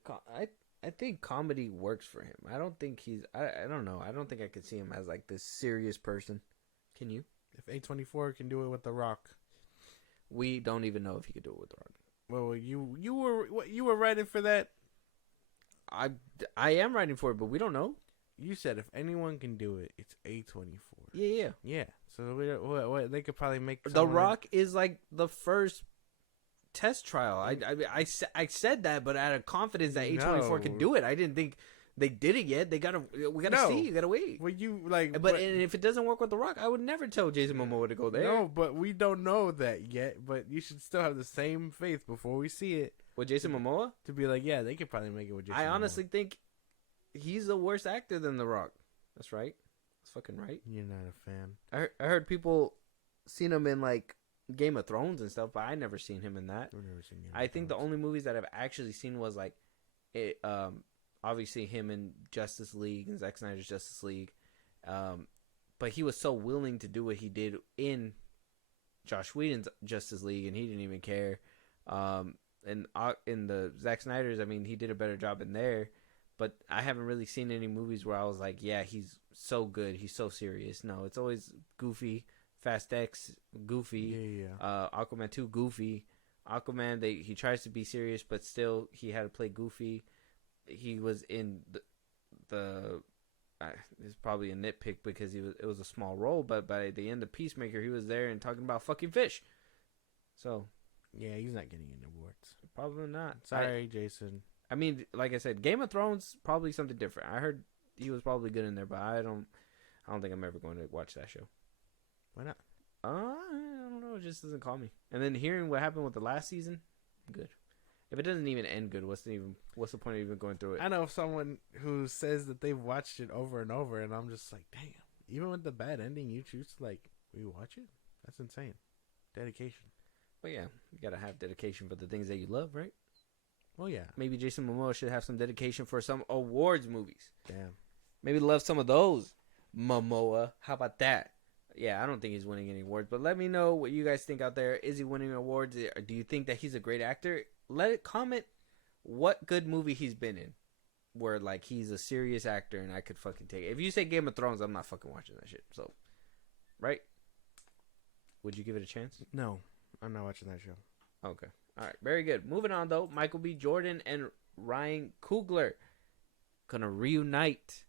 I think comedy works for him. I don't think he's... I don't know. I don't think I could see him as, like, this serious person. Can you? If A24 can do it with The Rock. We don't even know if he could do it with The Rock. Well, you were writing for that. I am writing for it, but we don't know. You said if anyone can do it, it's A24. Yeah. So what they could probably make The Rock is like the first test trial. I said that, but out of confidence that A24 could do it. I didn't think they did it yet. We gotta see. You gotta wait. Well, you like, and if it doesn't work with The Rock, I would never tell Jason Momoa to go there. No, but we don't know that yet. But you should still have the same faith before we see it with Jason Momoa to be like, yeah, they could probably make it with Jason. I honestly think he's a worse actor than The Rock. That's right. That's fucking right. You're not a fan. I heard people seen him in like Game of Thrones and stuff, but I never seen him in that. I've never seen Game of I think the Thrones. only movies that I've actually seen was like it. Obviously him in Justice League and Zack Snyder's Justice League, but he was so willing to do what he did in Josh Whedon's Justice League, and he didn't even care. And in the Zack Snyder's, I mean, he did a better job in there. But I haven't really seen any movies where I was like, yeah, he's so good, he's so serious. No, it's always goofy. Fast X, goofy. Yeah. Aquaman 2, goofy. Aquaman, he tries to be serious, but still he had to play goofy. He was in it's probably a nitpick because it was a small role, but by the end of Peacemaker, he was there and talking about fucking fish. So yeah, he's not getting any awards. Probably not. Sorry, Jason. I mean, like I said, Game of Thrones probably something different. I heard he was probably good in there, but I don't think I'm ever going to watch that show. Why not? I don't know. It just doesn't call me. And then hearing what happened with the last season, good. If it doesn't even end good, what's the point of even going through it? I know someone who says that they've watched it over and over, and I'm just like, damn. Even with the bad ending, you choose to like rewatch it? That's insane. Dedication. Well, yeah, you gotta have dedication for the things that you love, right? Well, yeah. Maybe Jason Momoa should have some dedication for some awards movies. Damn. Maybe love some of those. Momoa, how about that? Yeah, I don't think he's winning any awards, but let me know what you guys think out there. Is he winning awards? Or do you think that he's a great actor? Let it comment what good movie he's been in where like he's a serious actor and I could fucking take it. If you say Game of Thrones, I'm not fucking watching that shit. So, right? Would you give it a chance? No, I'm not watching that show. Okay. All right. Very good. Moving on, though. Michael B. Jordan and Ryan Coogler gonna reunite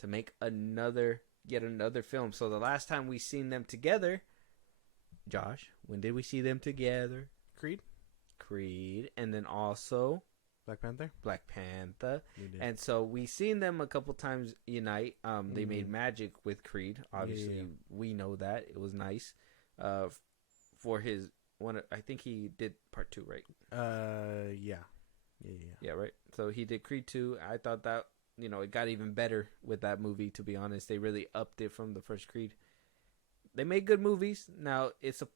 to make yet another film. So the last time we seen them together, Josh, when did we see them together? Creed. And then also Black Panther. And so we seen them a couple times unite. They made magic with Creed. Obviously, we know that. It was nice. For his one, I think he did part 2, right? Yeah, right. So he did Creed 2. I thought that, it got even better with that movie, to be honest. They really upped it from the first Creed. They made good movies. Now, it's a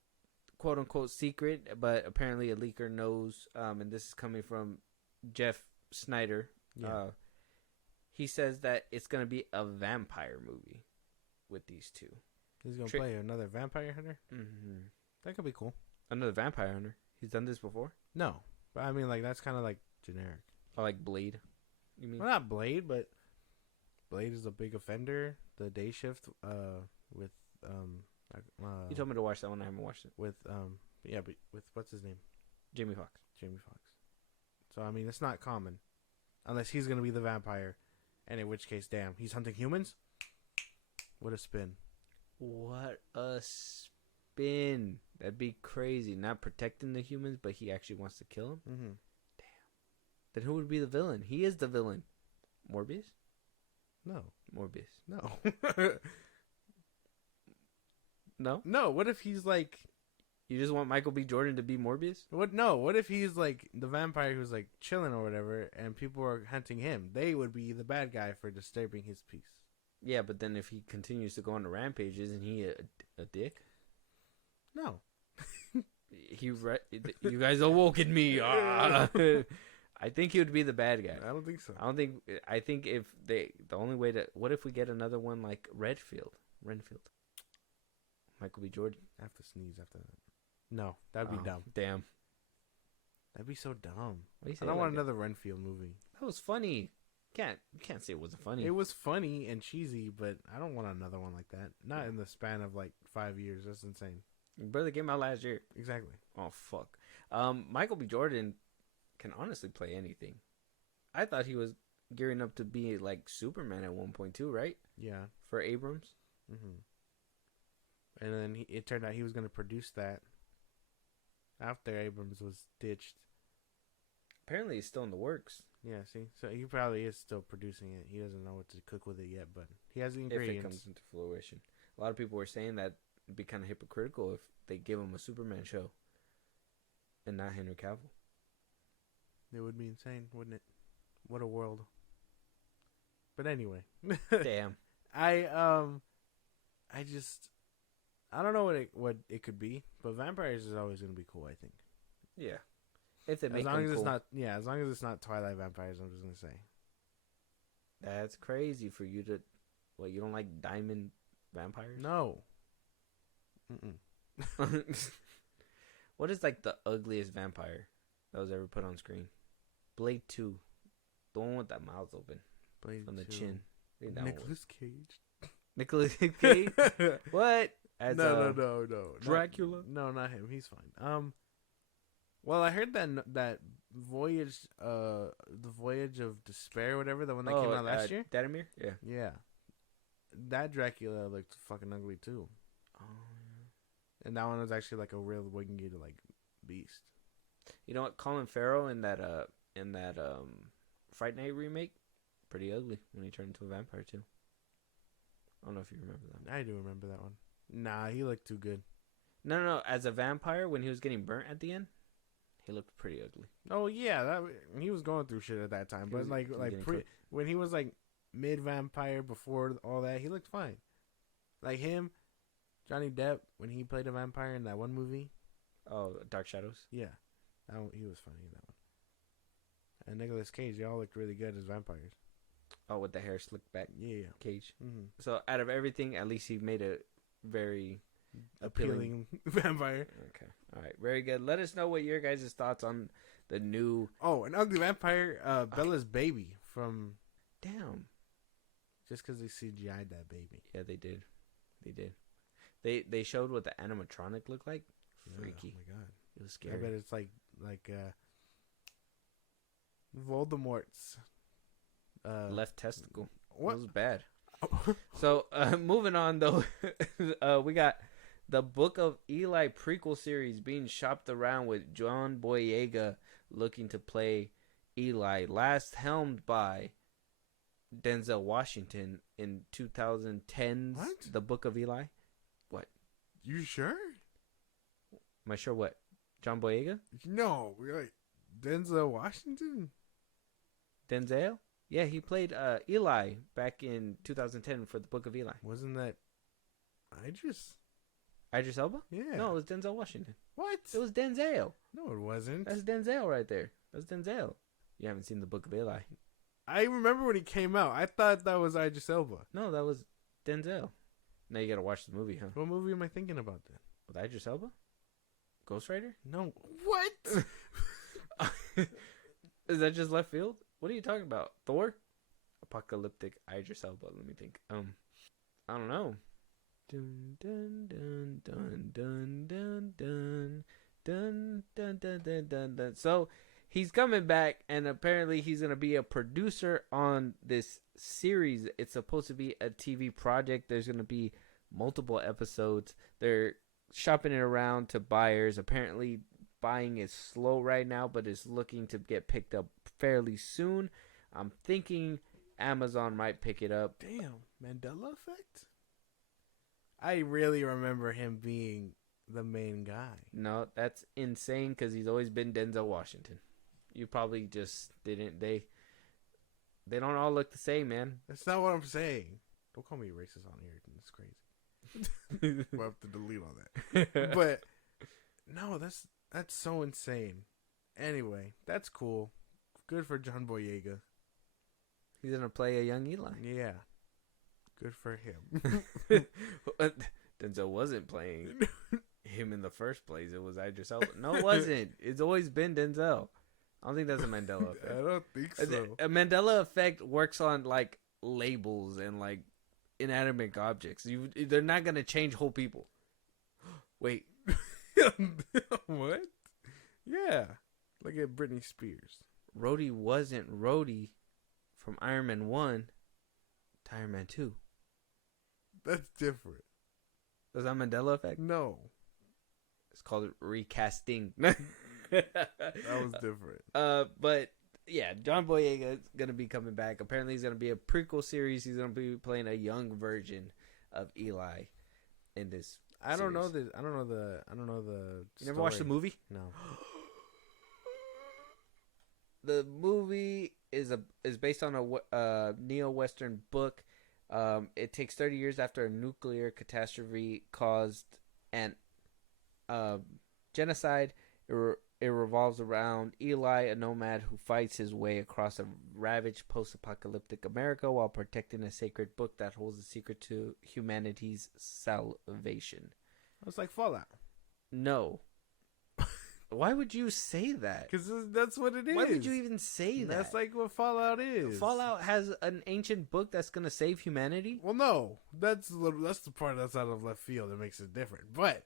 quote-unquote secret, but apparently a leaker knows, and this is coming from Jeff Snyder. Yeah. He says that it's going to be a vampire movie with these two. He's going to play another vampire hunter? Mm-hmm. That could be cool. Another vampire hunter. He's done this before? No. But I mean, like, that's kind of like generic. Or like Blade, you mean? Well, not Blade, but Blade is a big offender. The Day Shift with... you told me to watch that one. I haven't watched it. With, but with, what's his name? Jamie Foxx. So, I mean, it's not common. Unless he's going to be the vampire. And in which case, damn, he's hunting humans? What a spin. What a spin. That'd be crazy. Not protecting the humans, but he actually wants to kill them? Mm-hmm. Damn. Then who would be the villain? He is the villain. Morbius? No. Morbius. No. No? No, what if he's like... You just want Michael B. Jordan to be Morbius? What if he's like the vampire who's like chilling or whatever and people are hunting him? They would be the bad guy for disturbing his peace. Yeah, but then if he continues to go on the rampage, isn't he a dick? No. You guys awoken me. Ah. I think he would be the bad guy. I don't think so. I think if the only way to, what if we get another one like Renfield, Michael B. Jordan. I have to sneeze after that. No, that'd be dumb. Damn, That'd be so dumb. I I don't want another Renfield movie. That was funny. You can't say it wasn't funny. It was funny and cheesy, but I don't want another one like that. Not in the span of like 5 years. That's insane. Brother came out last year. Exactly. Oh fuck. Michael B. Jordan can honestly play anything. I thought he was gearing up to be like Superman at 1.2, right? Yeah. For Abrams. And then it turned out he was going to produce that after Abrams was ditched. Apparently, it's still in the works. Yeah, see? So he probably is still producing it. He doesn't know what to cook with it yet, but he has the ingredients. If it comes into fruition. A lot of people were saying that it'd be kind of hypocritical if they give him a Superman show and not Henry Cavill. It would be insane, wouldn't it? What a world. But anyway. Damn. I don't know what it could be, but vampires is always going to be cool, I think. Yeah. If they make as long as cool. it's not as long as it's not Twilight vampires, I'm just going to say. That's crazy for you to you don't like diamond vampires? No. What is like the ugliest vampire that was ever put on screen? Blade 2. The one with that mouth open. Blade on the 2. chin. Nicolas Cage. Nicolas Cage? What? As no. Dracula? No, not him. He's fine. Well, I heard that voyage, the Voyage of Despair, or whatever, the one that came out last year. Datamir? Yeah. Yeah. That Dracula looked fucking ugly too. Oh. And that one was actually like a real winged like beast. You know what? Colin Farrell in that Fright Night remake, pretty ugly when he turned into a vampire too. I don't know if you remember that. I do remember that one. Nah, he looked too good. No. As a vampire, when he was getting burnt at the end, he looked pretty ugly. Oh yeah, he was going through shit at that time. But when he was like mid vampire before all that, he looked fine. Like him, Johnny Depp when he played a vampire in that one movie. Oh, Dark Shadows. Yeah, he was funny in that one. And Nicolas Cage, they all looked really good as vampires. Oh, with the hair slicked back. Yeah. Cage. Mm-hmm. So out of everything, at least he made a very appealing vampire. Okay. All right. Very good. Let us know what your guys' thoughts on the new. Oh, an ugly vampire, Bella's baby from. Damn. Just because they CGI'd that baby. Yeah, they did. They showed what the animatronic looked like. Freaky. Oh my god. It was scary. I bet it's like Voldemort's left testicle. What? It was bad. So moving on though, we got the Book of Eli prequel series being shopped around with John Boyega looking to play Eli, last helmed by Denzel Washington in 2010's What? The Book of Eli. What? You sure? Am I sure what? John Boyega? No, like Denzel Washington. Denzel? Yeah, he played Eli back in 2010 for The Book of Eli. Wasn't that Idris Elba? Yeah. No, it was Denzel Washington. What? It was Denzel. No, it wasn't. That's Denzel right there. That's Denzel. You haven't seen The Book of Eli. I remember when he came out. I thought that was Idris Elba. No, that was Denzel. Now you gotta watch the movie, huh? What movie am I thinking about then? With Idris Elba? Ghost Rider? No. What? Is that just left field? What are you talking about? Thor? Apocalyptic Idris Elba. Let me think. I don't know. Dun dun dun dun dun dun dun dun dun dun dun dun dun. So he's coming back, and apparently he's gonna be a producer on this series. It's supposed to be a TV project. There's gonna be multiple episodes. They're shopping it around to buyers. Apparently buying is slow right now, but it's looking to get picked up fairly soon. I'm thinking Amazon might pick it up. Damn, Mandela effect? I really remember him being the main guy. No, that's insane because he's always been Denzel Washington. You probably just didn't. They don't all look the same, man. That's not what I'm saying. Don't call me racist on here. It's crazy. We'll have to delete all that. But No, that's so insane. Anyway, that's cool. Good for John Boyega. He's gonna play a young Eli. Yeah. Good for him. Denzel wasn't playing him in the first place. It was Idris Elba. No, it wasn't. It's always been Denzel. I don't think that's a Mandela effect. I don't think so. A Mandela effect works on like labels and like inanimate objects. They're not gonna change whole people. Wait, what? Yeah, look at Britney Spears. Rhodey wasn't Rhodey from Iron Man 1 to Iron Man 2. That's different. Is that Mandela effect? No, It's called recasting. that was different. But yeah, John Boyega is gonna be coming back. Apparently, he's gonna be a prequel series. He's gonna be playing a young version of Eli in this. I don't know series. the. I don't know the. You never watched the movie? No. The movie is based on a neo-Western book. It takes 30 years after a nuclear catastrophe caused an genocide. It revolves around Eli, a nomad who fights his way across a ravaged post-apocalyptic America while protecting a sacred book that holds the secret to humanity's salvation. It's like Fallout. No. Why would you say that? Because that's what it is. Why would you even say that? That's like what Fallout is. Fallout has an ancient book that's going to save humanity? Well, no. That's the part that's out of left field that makes it different. But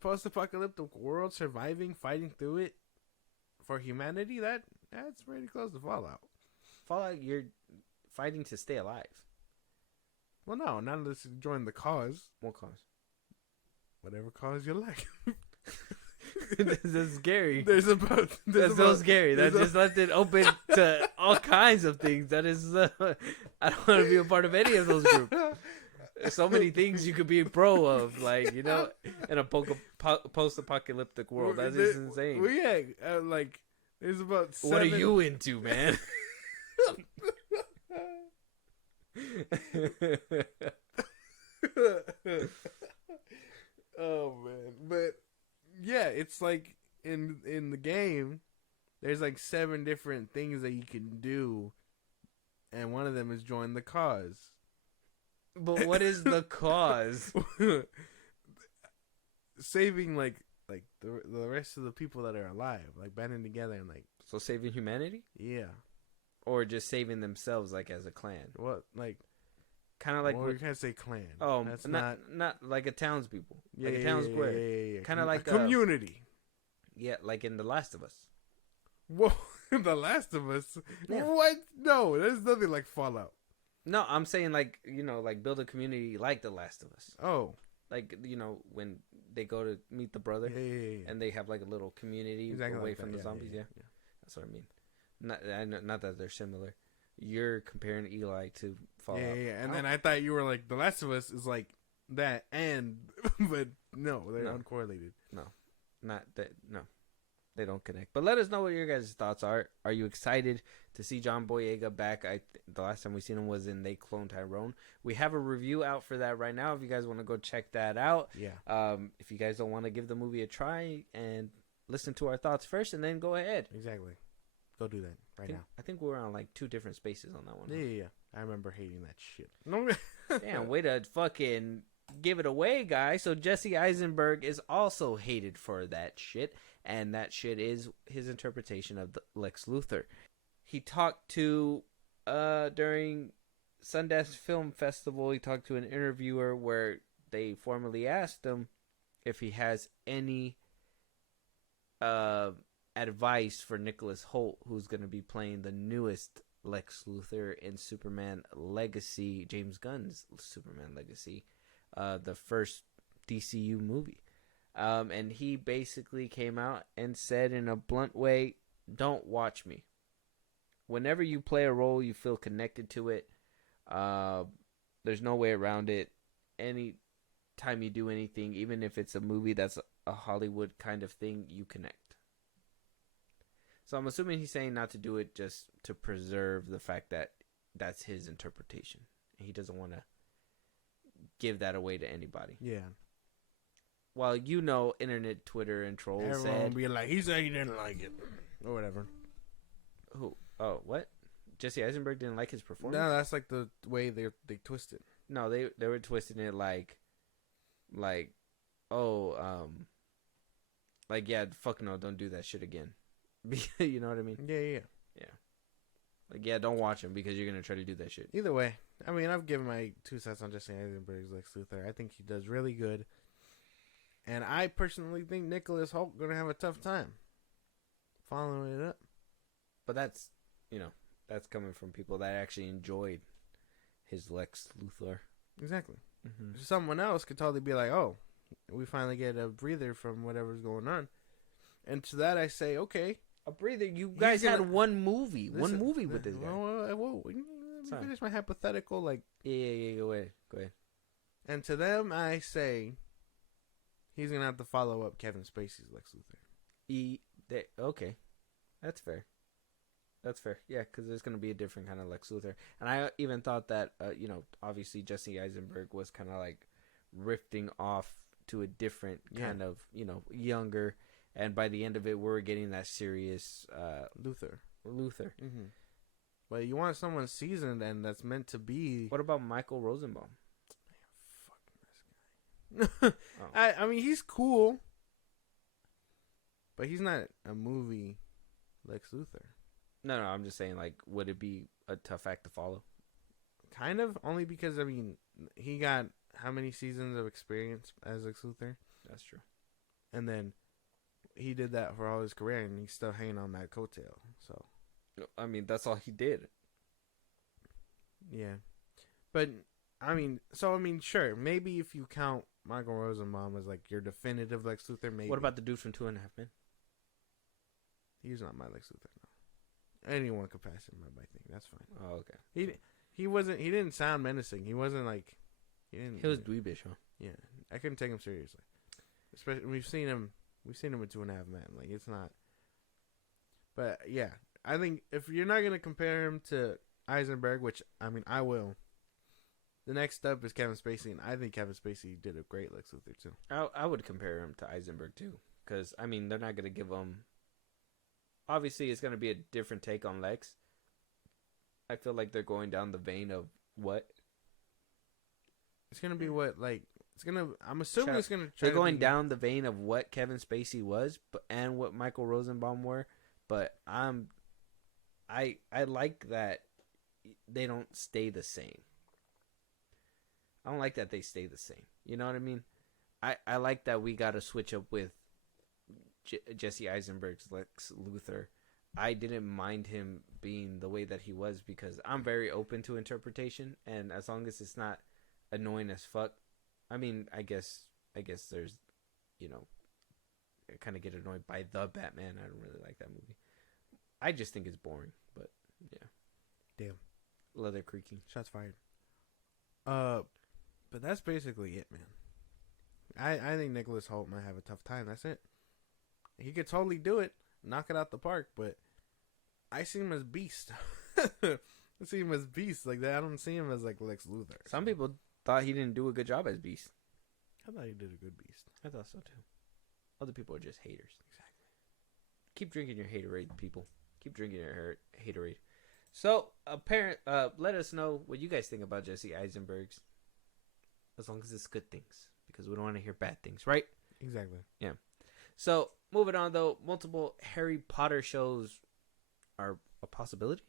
post-apocalyptic world, surviving, fighting through it for humanity, that's pretty close to Fallout. Fallout, you're fighting to stay alive. Well, no, not unless you join the cause. What cause? Whatever cause you like. That's scary. That's so scary. That just left it open to all kinds of things. That is, I don't want to be a part of any of those groups. There's so many things you could be pro of, like, you know, in a post-apocalyptic world. That is insane. Well, yeah, like, there's about 7... What are you into, man? Oh, man. But, yeah, it's like, in the game, there's like 7 different things that you can do, and one of them is join the cause. But what is the cause? Saving like the rest of the people that are alive, like banding together and like. So saving humanity? Yeah. Or just saving themselves, like as a clan? What, like? Kind of like. Well, you can't say clan. Oh, that's not like a townspeople. Yeah, like a town square. Yeah. Kind of like a community. Yeah, like in The Last of Us. Whoa, The Last of Us. Yeah. What? No, there's nothing like Fallout. No, I'm saying like, you know, like build a community like The Last of Us. Oh. Like, you know, when they go to meet the brother and they have like a little community away from the zombies. Yeah. That's what I mean. Not that they're similar. You're comparing Eli to Fallout. Yeah. And then I thought you were like, The Last of Us is like that and, but no, they're uncorrelated. No, not that. No. They don't connect. But let us know what your guys' thoughts are. Are you excited to see John Boyega back? The last time we seen him was in They Clone Tyrone. We have a review out for that right now if you guys want to go check that out. Yeah. If you guys don't want to give the movie a try and listen to our thoughts first and then go ahead. Exactly. Go do that now. I think we're on like 2 different spaces on that one. Yeah. I remember hating that shit. No. Damn, way to fucking give it away, guys. So Jesse Eisenberg is also hated for that shit. And that shit is his interpretation of the Lex Luthor. He talked to, during Sundance Film Festival, he talked to an interviewer where they formally asked him if he has any advice for Nicholas Hoult, who's going to be playing the newest Lex Luthor in Superman Legacy, James Gunn's Superman Legacy, the first DCU movie. And he basically came out and said in a blunt way, don't watch me. Whenever you play a role, you feel connected to it. There's no way around it. Any time you do anything, even if it's a movie that's a Hollywood kind of thing, you connect. So I'm assuming he's saying not to do it just to preserve the fact that that's his interpretation. He doesn't want to give that away to anybody. Yeah. well, internet Twitter and trolls Everyone said will be like, he said he didn't like it, or whatever. who? Oh, what? Jesse Eisenberg didn't like his performance. No, that's like the way they twist it. No, they were twisting it like, oh, like yeah, fuck no, don't do that shit again. You know what I mean? Yeah. Like yeah, don't watch him because you're gonna try to do that shit. Either way, I mean, I've given my 2 cents on Jesse Eisenberg's Lex Luthor. I think he does really good, and I personally think Nicholas Hoult gonna have a tough time following it up. But that's that's coming from people that actually enjoyed his Lex Luthor. Exactly. Mm-hmm. Someone else could totally be like, "Oh, we finally get a breather from whatever's going on," and to that I say, "Okay, A breather. You guys had one movie with this guy. Whoa, let me finish my hypothetical. Like, Yeah. Go ahead. And to them, I say, he's gonna have to follow up Kevin Spacey's Lex Luthor. Okay, that's fair. Yeah, because there's gonna be a different kind of Lex Luthor, and I even thought that obviously Jesse Eisenberg was kind of like rifting off to a different kind of younger, and by the end of it, we're getting that serious Luthor. Mm-hmm. But you want someone seasoned and that's meant to be. What about Michael Rosenbaum? Fuck this guy. I mean, he's cool, but he's not a movie Lex Luthor. No, I'm just saying, like, would it be a tough act to follow? Kind of, only because, I mean, he got how many seasons of experience as Lex Luthor? That's true. And then he did that for all his career, and he's still hanging on that coattail, so. I mean, that's all he did. Yeah. But, sure, maybe if you count Michael Rosenbaum as, like, your definitive Lex Luthor, maybe. What about the dude from 2.5 Men? He's not my Lex Luthor, no. Anyone could pass him up, I think. That's fine. Oh, okay. He didn't sound menacing. He wasn't like, he was dweebish, huh? Yeah. I couldn't take him seriously. Especially, we've seen him in 2.5 Men. Like, it's not. But, yeah. I think if you're not going to compare him to Eisenberg, which, I mean, I will. The next step is Kevin Spacey, and I think Kevin Spacey did a great Lex Luthor, too. I would compare him to Eisenberg, too. Because, I mean, they're not going to give him... Obviously, it's going to be a different take on Lex. I feel like they're going down the vein of what? It's going to be what, like... I'm assuming it's going to try. They're going down the vein of what Kevin Spacey was, and what Michael Rosenbaum were. But I like that they don't stay the same. I don't like that they stay the same. You know what I mean? I like that we got to switch up with Jesse Eisenberg's Lex Luthor. I didn't mind him being the way that he was because I'm very open to interpretation, and as long as it's not annoying as fuck. I mean, I guess there's, I kind of get annoyed by the Batman. I don't really like that movie. I just think it's boring, but yeah. Damn. Leather creaking. Shots fired. But that's basically it, man. I think Nicholas Hoult might have a tough time. That's it. He could totally do it, knock it out the park, but I see him as Beast. I see him as Beast like that. I don't see him as like Lex Luthor. Some people thought he didn't do a good job as Beast. I thought he did a good Beast. I thought so too. Other people are just haters. Exactly. Keep drinking your haterade, people. Keep drinking your haterade. So, let us know what you guys think about Jesse Eisenberg's. As long as it's good things, because we don't want to hear bad things, right? Exactly. Yeah. So, moving on though, multiple Harry Potter shows are a possibility.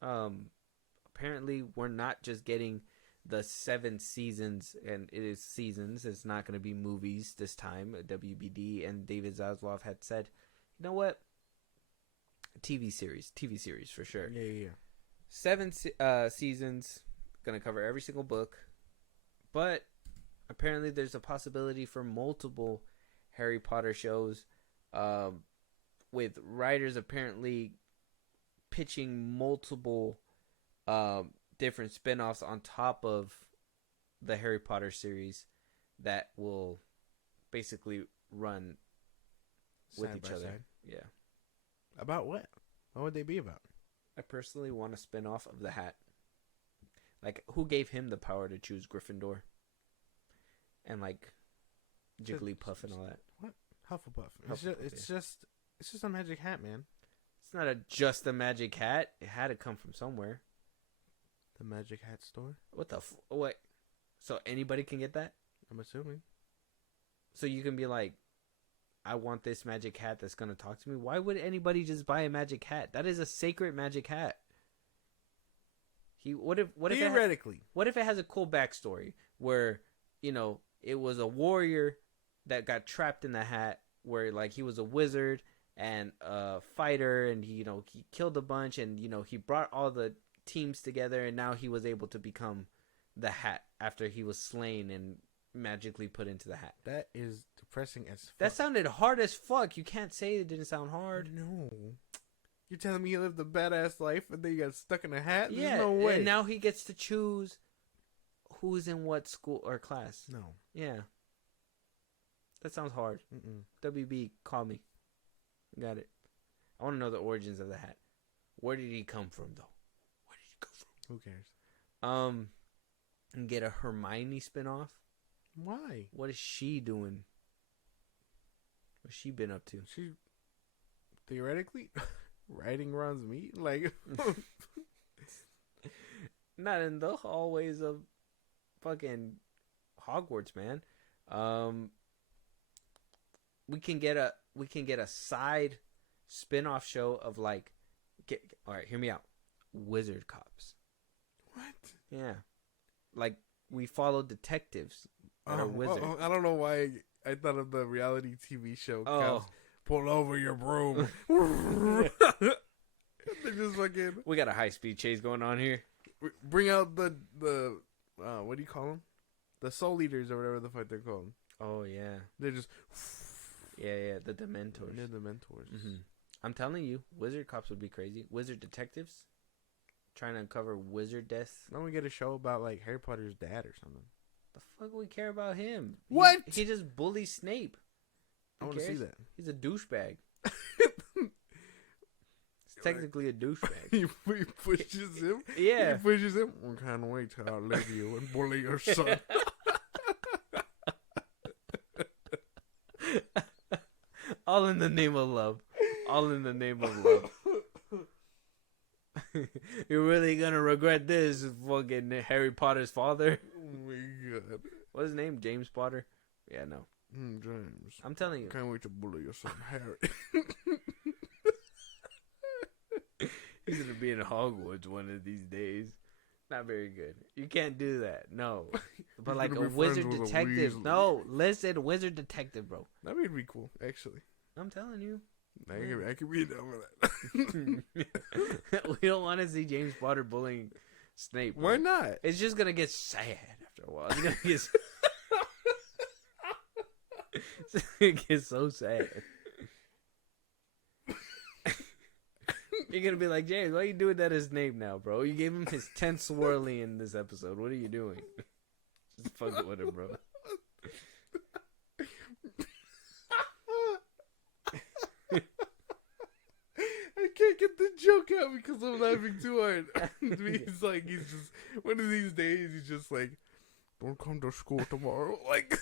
Apparently, we're not just getting the 7 seasons, and it is seasons. It's not going to be movies this time. WBD and David Zaslav had said, you know what? TV series for sure. Yeah. 7 seasons, going to cover every single book, but apparently there's a possibility for multiple Harry Potter shows, with writers apparently pitching multiple different spin-offs on top of the Harry Potter series that will basically run with Side each by other. side. Yeah. About what? What would they be about? I personally want a spin-off of the Hat. Like, who gave him the power to choose Gryffindor? And, like, Jigglypuff and all that. What? Hufflepuff. Hufflepuff, It's just a magic hat, man. It's not just a magic hat. It had to come from somewhere. The magic hat store. What the what? So anybody can get that? I'm assuming. So you can be like, I want this magic hat that's gonna talk to me. Why would anybody just buy a magic hat? That is a sacred magic hat. What if Theoretically, what if it has a cool backstory where, you know, it was a warrior that got trapped in the hat, where like he was a wizard and a fighter, and he killed a bunch, and he brought all the teams together, and now he was able to become the hat after he was slain and magically put into the hat. that is depressing as fuck. That sounded hard as fuck. You can't say it didn't sound hard. No. You're telling me you lived a badass life and then you got stuck in a hat? There's Yeah, no way. and now he gets to choose who's in what school or class. No. Yeah. That sounds hard. Mm-mm. WB, call me. Got it. I want to know the origins of the hat. Where did he come from, though? Where did he come from? Who cares? And get a Hermione spinoff. Why? What is she doing? What's she been up to? She theoretically riding Ron's meat? Like Not in the hallways of fucking Hogwarts, man. We can get a side spin-off show of like all right, hear me out. Wizard cops. what? Yeah. Like we follow detectives that are wizards. I don't know why I thought of the reality TV show. Oh. Cops, pull over your broom. They just fucking We got a high-speed chase going on here. bring out the what do you call them? The Soul Eaters or whatever the fuck they're called. Oh yeah. They're just Yeah, the Dementors. they're the mentors. Mm-hmm. I'm telling you, wizard cops would be crazy. Wizard detectives trying to uncover wizard deaths. Why don't we get a show about like Harry Potter's dad or something? The fuck we care about him? What? He just bullies Snape. I Who want to see cares? that. He's a douchebag. It's technically a douchebag. He pushes him. Yeah. He pushes him. I can't wait to outlive you and bully your son. All in the name of love. All in the name of love. You're really gonna regret this, fucking Harry Potter's father. Oh my god. What's his name? James Potter? Yeah, no. James. I'm telling you. Can't wait to bully your son, Harry. He's gonna be in Hogwarts one of these days. Not very good. You can't do that. No. But He's like a gonna be wizard friends with a detective. Weasley. No, listen, wizard detective, bro. That would be cool, actually. I'm telling you. I could be down for that. We don't want to see James Potter bullying Snape. Why bro. not? It's just gonna get sad after a while. It's gonna get, it's gonna get so sad. You're gonna be like, James, why are you doing that as Snape now, bro? You gave him his 10th swirly in this episode. What are you doing? Just fucking with him, bro. I can't get the joke out because I'm laughing too hard. He's like, he's just, one of these days, he's just like, don't come to school tomorrow. Like,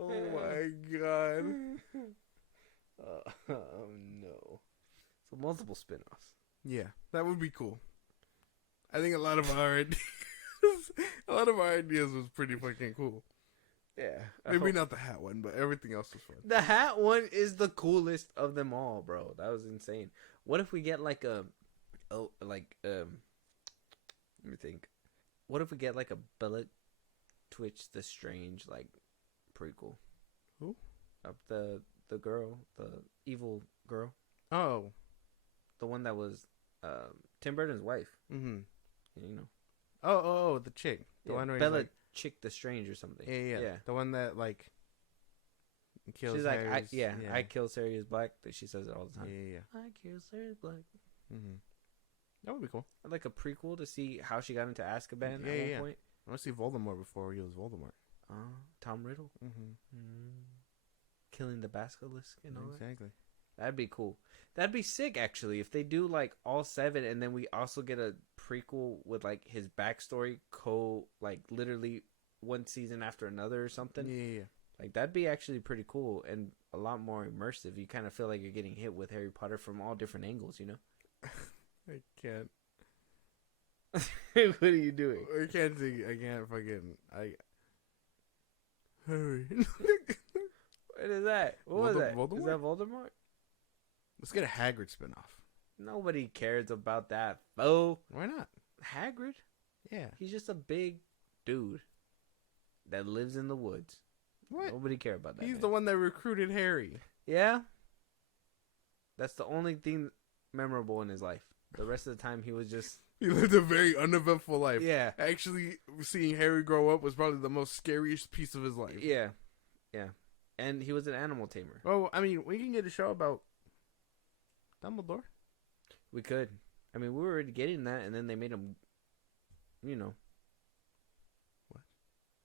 oh my god. Oh no. So multiple spin-offs. Yeah, that would be cool. I think a lot of our ideas was pretty fucking cool. Yeah. Maybe not the hat one, but everything else was fun. The hat one is the coolest of them all, bro. That was insane. What if we get like let me think. What if we get like a Bella Twitch the Strange like prequel? Who? Of the girl, the evil girl, Oh. the one that was Tim Burton's wife. Mm-hmm. You know. Oh, the chick. The Yeah, one where Bella he's Chick the Strange or something. like, yeah. The one that like kills. She's like, Harry's- I kill Sirius Black. She says it all the time. Yeah. I kill Sirius Black. Mm-hmm. That would be cool. I'd like a prequel to see how she got into Azkaban Yeah, at one yeah. point. I want to see Voldemort before he was Voldemort. Tom Riddle. Mm-hmm. Killing the basilisk and all that. Exactly. That'd be cool. That'd be sick, actually, if they do like all 7, and then we also get a prequel with like his backstory, like literally one season after another or something. Yeah. Like that'd be actually pretty cool and a lot more immersive. You kind of feel like you're getting hit with Harry Potter from all different angles, you know? I can't. What are you doing? I can't see. I can't fucking. Harry. What is that? What was that? Voldemort? Is that Voldemort? Let's get a Hagrid spinoff. Nobody cares about that. Oh, Why not? Hagrid? Yeah. He's just a big dude that lives in the woods. What? Nobody care about that. He's man. the one that recruited Harry. Yeah. That's the only thing memorable in his life. The rest of the time, he was just. He lived a very uneventful life. Yeah. Actually, seeing Harry grow up was probably the most scariest piece of his life. Yeah. Yeah. And he was an animal tamer. Well, I mean, we can get a show about Dumbledore. We could. I mean, we were already getting that, and then they made him, you know.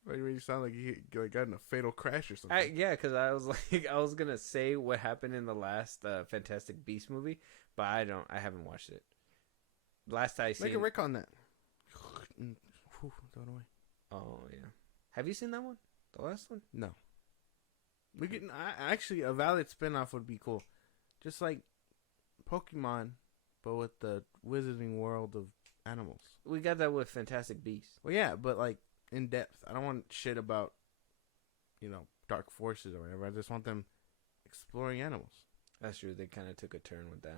Why do you sound like he got in a fatal crash or something? Yeah, because I was like, I was gonna say what happened in the last Fantastic Beasts movie, but I haven't watched it. Last I seen. Make a Rick on that. Throw it away. Oh yeah. Have you seen that one? The last one? No. We can actually a valid spinoff would be cool, just like Pokemon, but with the wizarding world of animals. We got that with Fantastic Beasts. Well, yeah, but like in depth. I don't want shit about, dark forces or whatever. I just want them exploring animals. That's true. They kind of took a turn with that,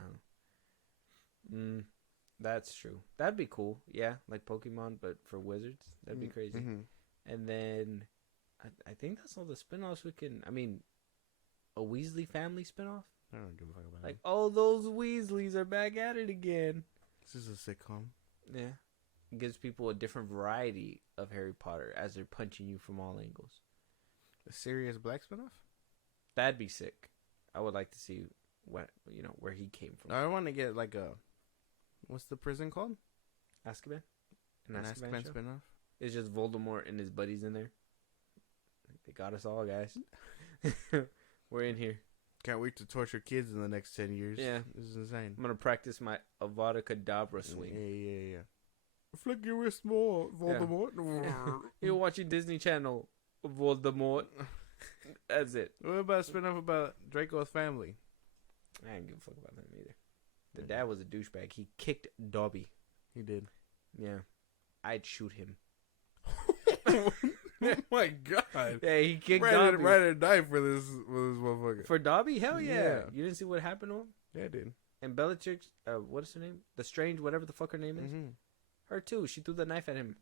huh? That's true. That'd be cool. Yeah, like Pokemon, but for wizards. That'd be crazy. Mm-hmm. And then I think that's all the spinoffs we can. I mean, a Weasley family spinoff. I don't give a fuck about Like, it. oh, those Weasleys are back at it again. This is a sitcom. Yeah. It gives people a different variety of Harry Potter as they're punching you from all angles. A serious black spinoff? That'd be sick. I would like to see where he came from. I want to get like what's the prison called? Azkaban? An Azkaban show? spinoff? It's just Voldemort and his buddies in there. They got us all, guys. We're in here. Can't wait to torture kids in the next 10 years. Yeah. This is insane. I'm going to practice my Avada Kedavra swing. Yeah. Flick your wrist more, Voldemort. Yeah. You're watching Disney Channel, Voldemort. That's it. What about a spinoff about Draco's family? I didn't give a fuck about them either. The dad was a douchebag. He kicked Dobby. He did. Yeah. I'd shoot him. Oh my god. Yeah, he kicked Dobby. Right or die for this motherfucker. For Dobby? Hell yeah. Yeah. You didn't see what happened to him? Yeah, dude. And Bellatrix, what is her name? The Strange, whatever the fuck her name is. Mm-hmm. Her too. She threw the knife at him.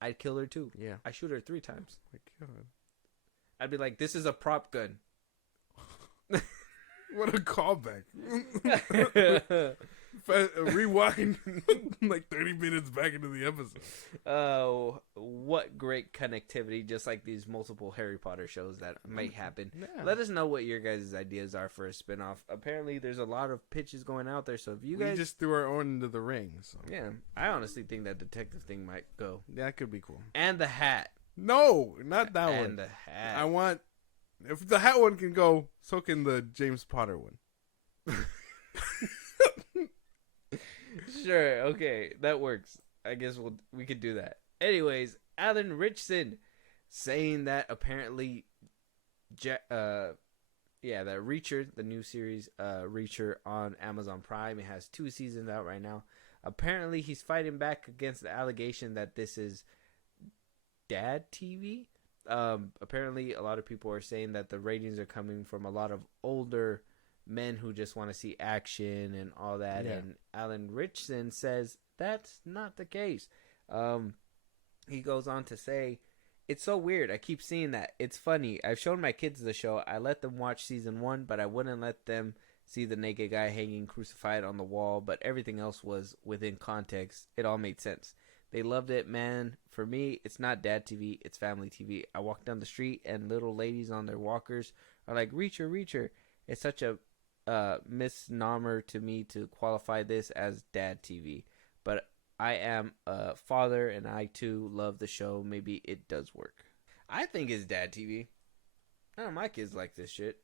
I'd kill her too. Yeah. I shoot her 3 times. My god. I'd be like, this is a prop gun. What a callback. Rewind like 30 minutes back into the episode. Oh, what great connectivity, just like these multiple Harry Potter shows that might happen. Yeah. Let us know what your guys' ideas are for a spinoff. Apparently, there's a lot of pitches going out there, so if you guys... We just threw our own into the ring. So. Yeah, I honestly think that detective thing might go. That could be cool. And the hat. No, not that one. And the hat. I want... If the hat one can go, so can the James Potter one. Sure, okay, that works. I guess we could do that. Anyways, Alan Richson saying that apparently, that Reacher, the new series, Reacher on Amazon Prime, it has 2 seasons out right now. Apparently, he's fighting back against the allegation that this is dad TV. Apparently, a lot of people are saying that the ratings are coming from a lot of older men who just want to see action and all that. Yeah. And Alan Richson says that's not the case. He goes on to say, it's so weird. I keep seeing that. It's funny. I've shown my kids the show. I let them watch season 1, but I wouldn't let them see the naked guy hanging crucified on the wall. But everything else was within context. It all made sense. They loved it, man. For me, it's not dad TV. It's family TV. I walk down the street and little ladies on their walkers are like, Reacher, Reacher. It's such a misnomer to me to qualify this as dad TV. But I am a father and I too love the show. Maybe it does work. I think it's dad TV. I know my kids like this shit.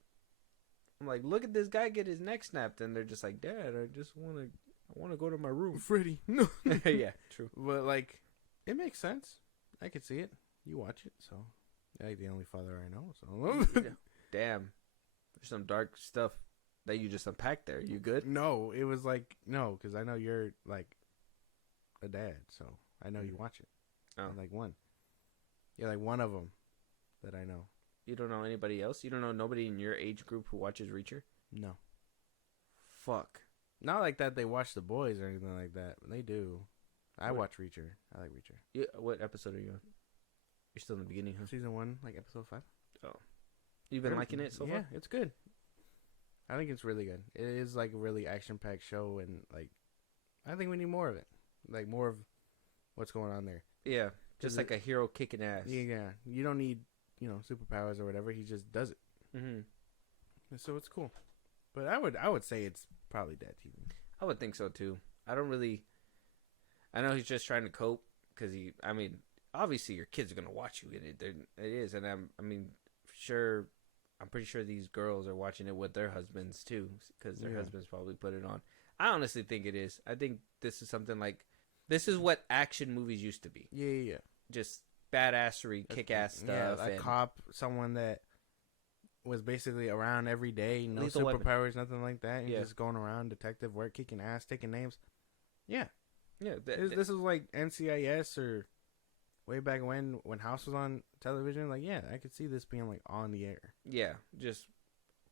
I'm like, look at this guy get his neck snapped, and they're just like, Dad, I just want to I want to go to my room. Freddy. No. Yeah, true. But like, it makes sense. I could see it. You watch it, so you're like the only father I know. So Damn, there's some dark stuff that you just unpacked there. You good? no, it was like no, because I know you're like a dad, so I know you watch it. Oh. You're like one. You're like one of them that I know. You don't know anybody else? You don't know nobody in your age group who watches Reacher? No, Fuck. not like that. They watch The Boys or anything like that. But they do. I What? watch Reacher. I like Reacher. You, what episode are you on? You're still in the beginning, huh? Season 1, like episode 5. You've been liking it so yeah, far? it's good. I think it's really good. It is like a really action-packed show, and like, I think we need more of it. Like more of what's going on there. Yeah, just like a hero kicking ass. Yeah. You don't need superpowers or whatever. He just does it. Mm-hmm. And so it's cool. But I would say it's probably Dad TV. I would think so too. I know he's just trying to cope because obviously your kids are gonna watch you. It is, and I'm pretty sure these girls are watching it with their husbands too, because their husbands probably put it on. I honestly think it is. I think this is something like, this is what action movies used to be. Yeah. Just badassery, kick-ass stuff. Yeah, a cop, someone that was basically around every day, no Lethal superpowers, nothing like that. And Yeah. just going around, detective work, kicking ass, taking names. Yeah. Yeah, This is like NCIS or way back when House was on television. Like, yeah, I could see this being like on the air. yeah, just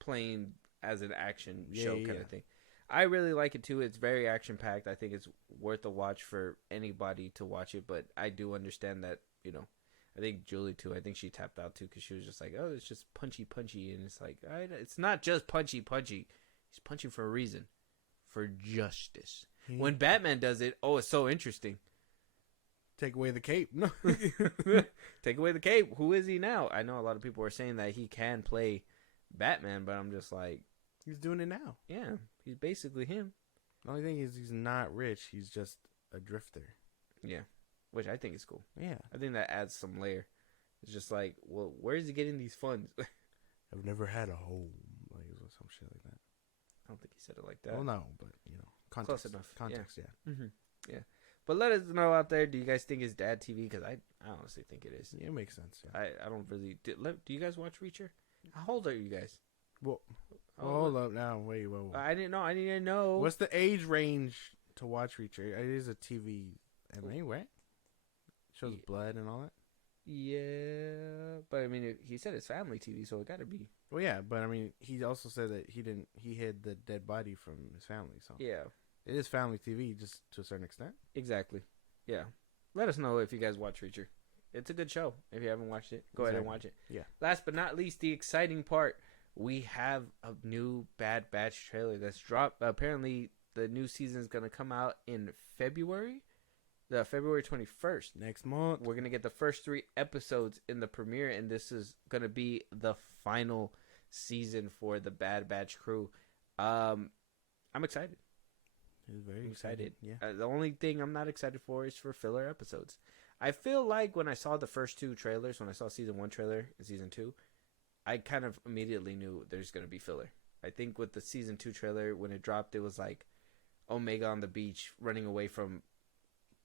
playing as an action show kind yeah. of thing. I really like it too. It's very action packed. I think it's worth a watch for anybody to watch it. But I do understand that, I think Julie too. I think she tapped out too because she was just like, oh, it's just punchy, and it's like, it's not just punchy. He's punching for a reason, for justice. When Batman does it, it's so interesting. Take away the cape. No. Take away the cape. Who is he now? I know a lot of people are saying that he can play Batman, but I'm just like, He's doing it now. yeah, he's basically him. The only thing is he's not rich. He's just a drifter. Yeah, which I think is cool. Yeah. I think that adds some layer. It's just like, well, where is he getting these funds? I I've never had a home. Like some shit like that. don't think he said it like that. Well, no, but context. Close enough. Context, yeah. Mm-hmm. Yeah. But let us know out there, do you guys think it's Dad TV? Because I honestly think it is. It makes sense. Yeah. I don't really... Do you guys watch Reacher? How old are you guys? Well, hold up now. Wait, whoa. I didn't know. I need to know. What's the age range to watch Reacher? It is a TV anime, right? Shows blood and all that. Yeah, but I mean, he said it's family TV, so it got to be. Well, yeah, but I mean, he also said that he hid the dead body from his family, so Yeah, it is family TV, just to a certain extent. exactly. Yeah, let us know if you guys watch Reacher. It's a good show. If you haven't watched it, go ahead and watch it. Yeah. Last but not least, the exciting part: we have a new Bad Batch trailer that's dropped. Apparently, the new season is gonna come out in February. The February 21st. Next month. We're going to get the first 3 episodes in the premiere, and this is going to be the final season for the Bad Batch crew. I'm excited. He's very excited. Yeah. The only thing I'm not excited for is for filler episodes. I feel like when I saw the first 2 trailers, when I saw season 1 trailer and season 2, I kind of immediately knew there's going to be filler. I think with the season 2 trailer, when it dropped, it was like Omega on the beach running away from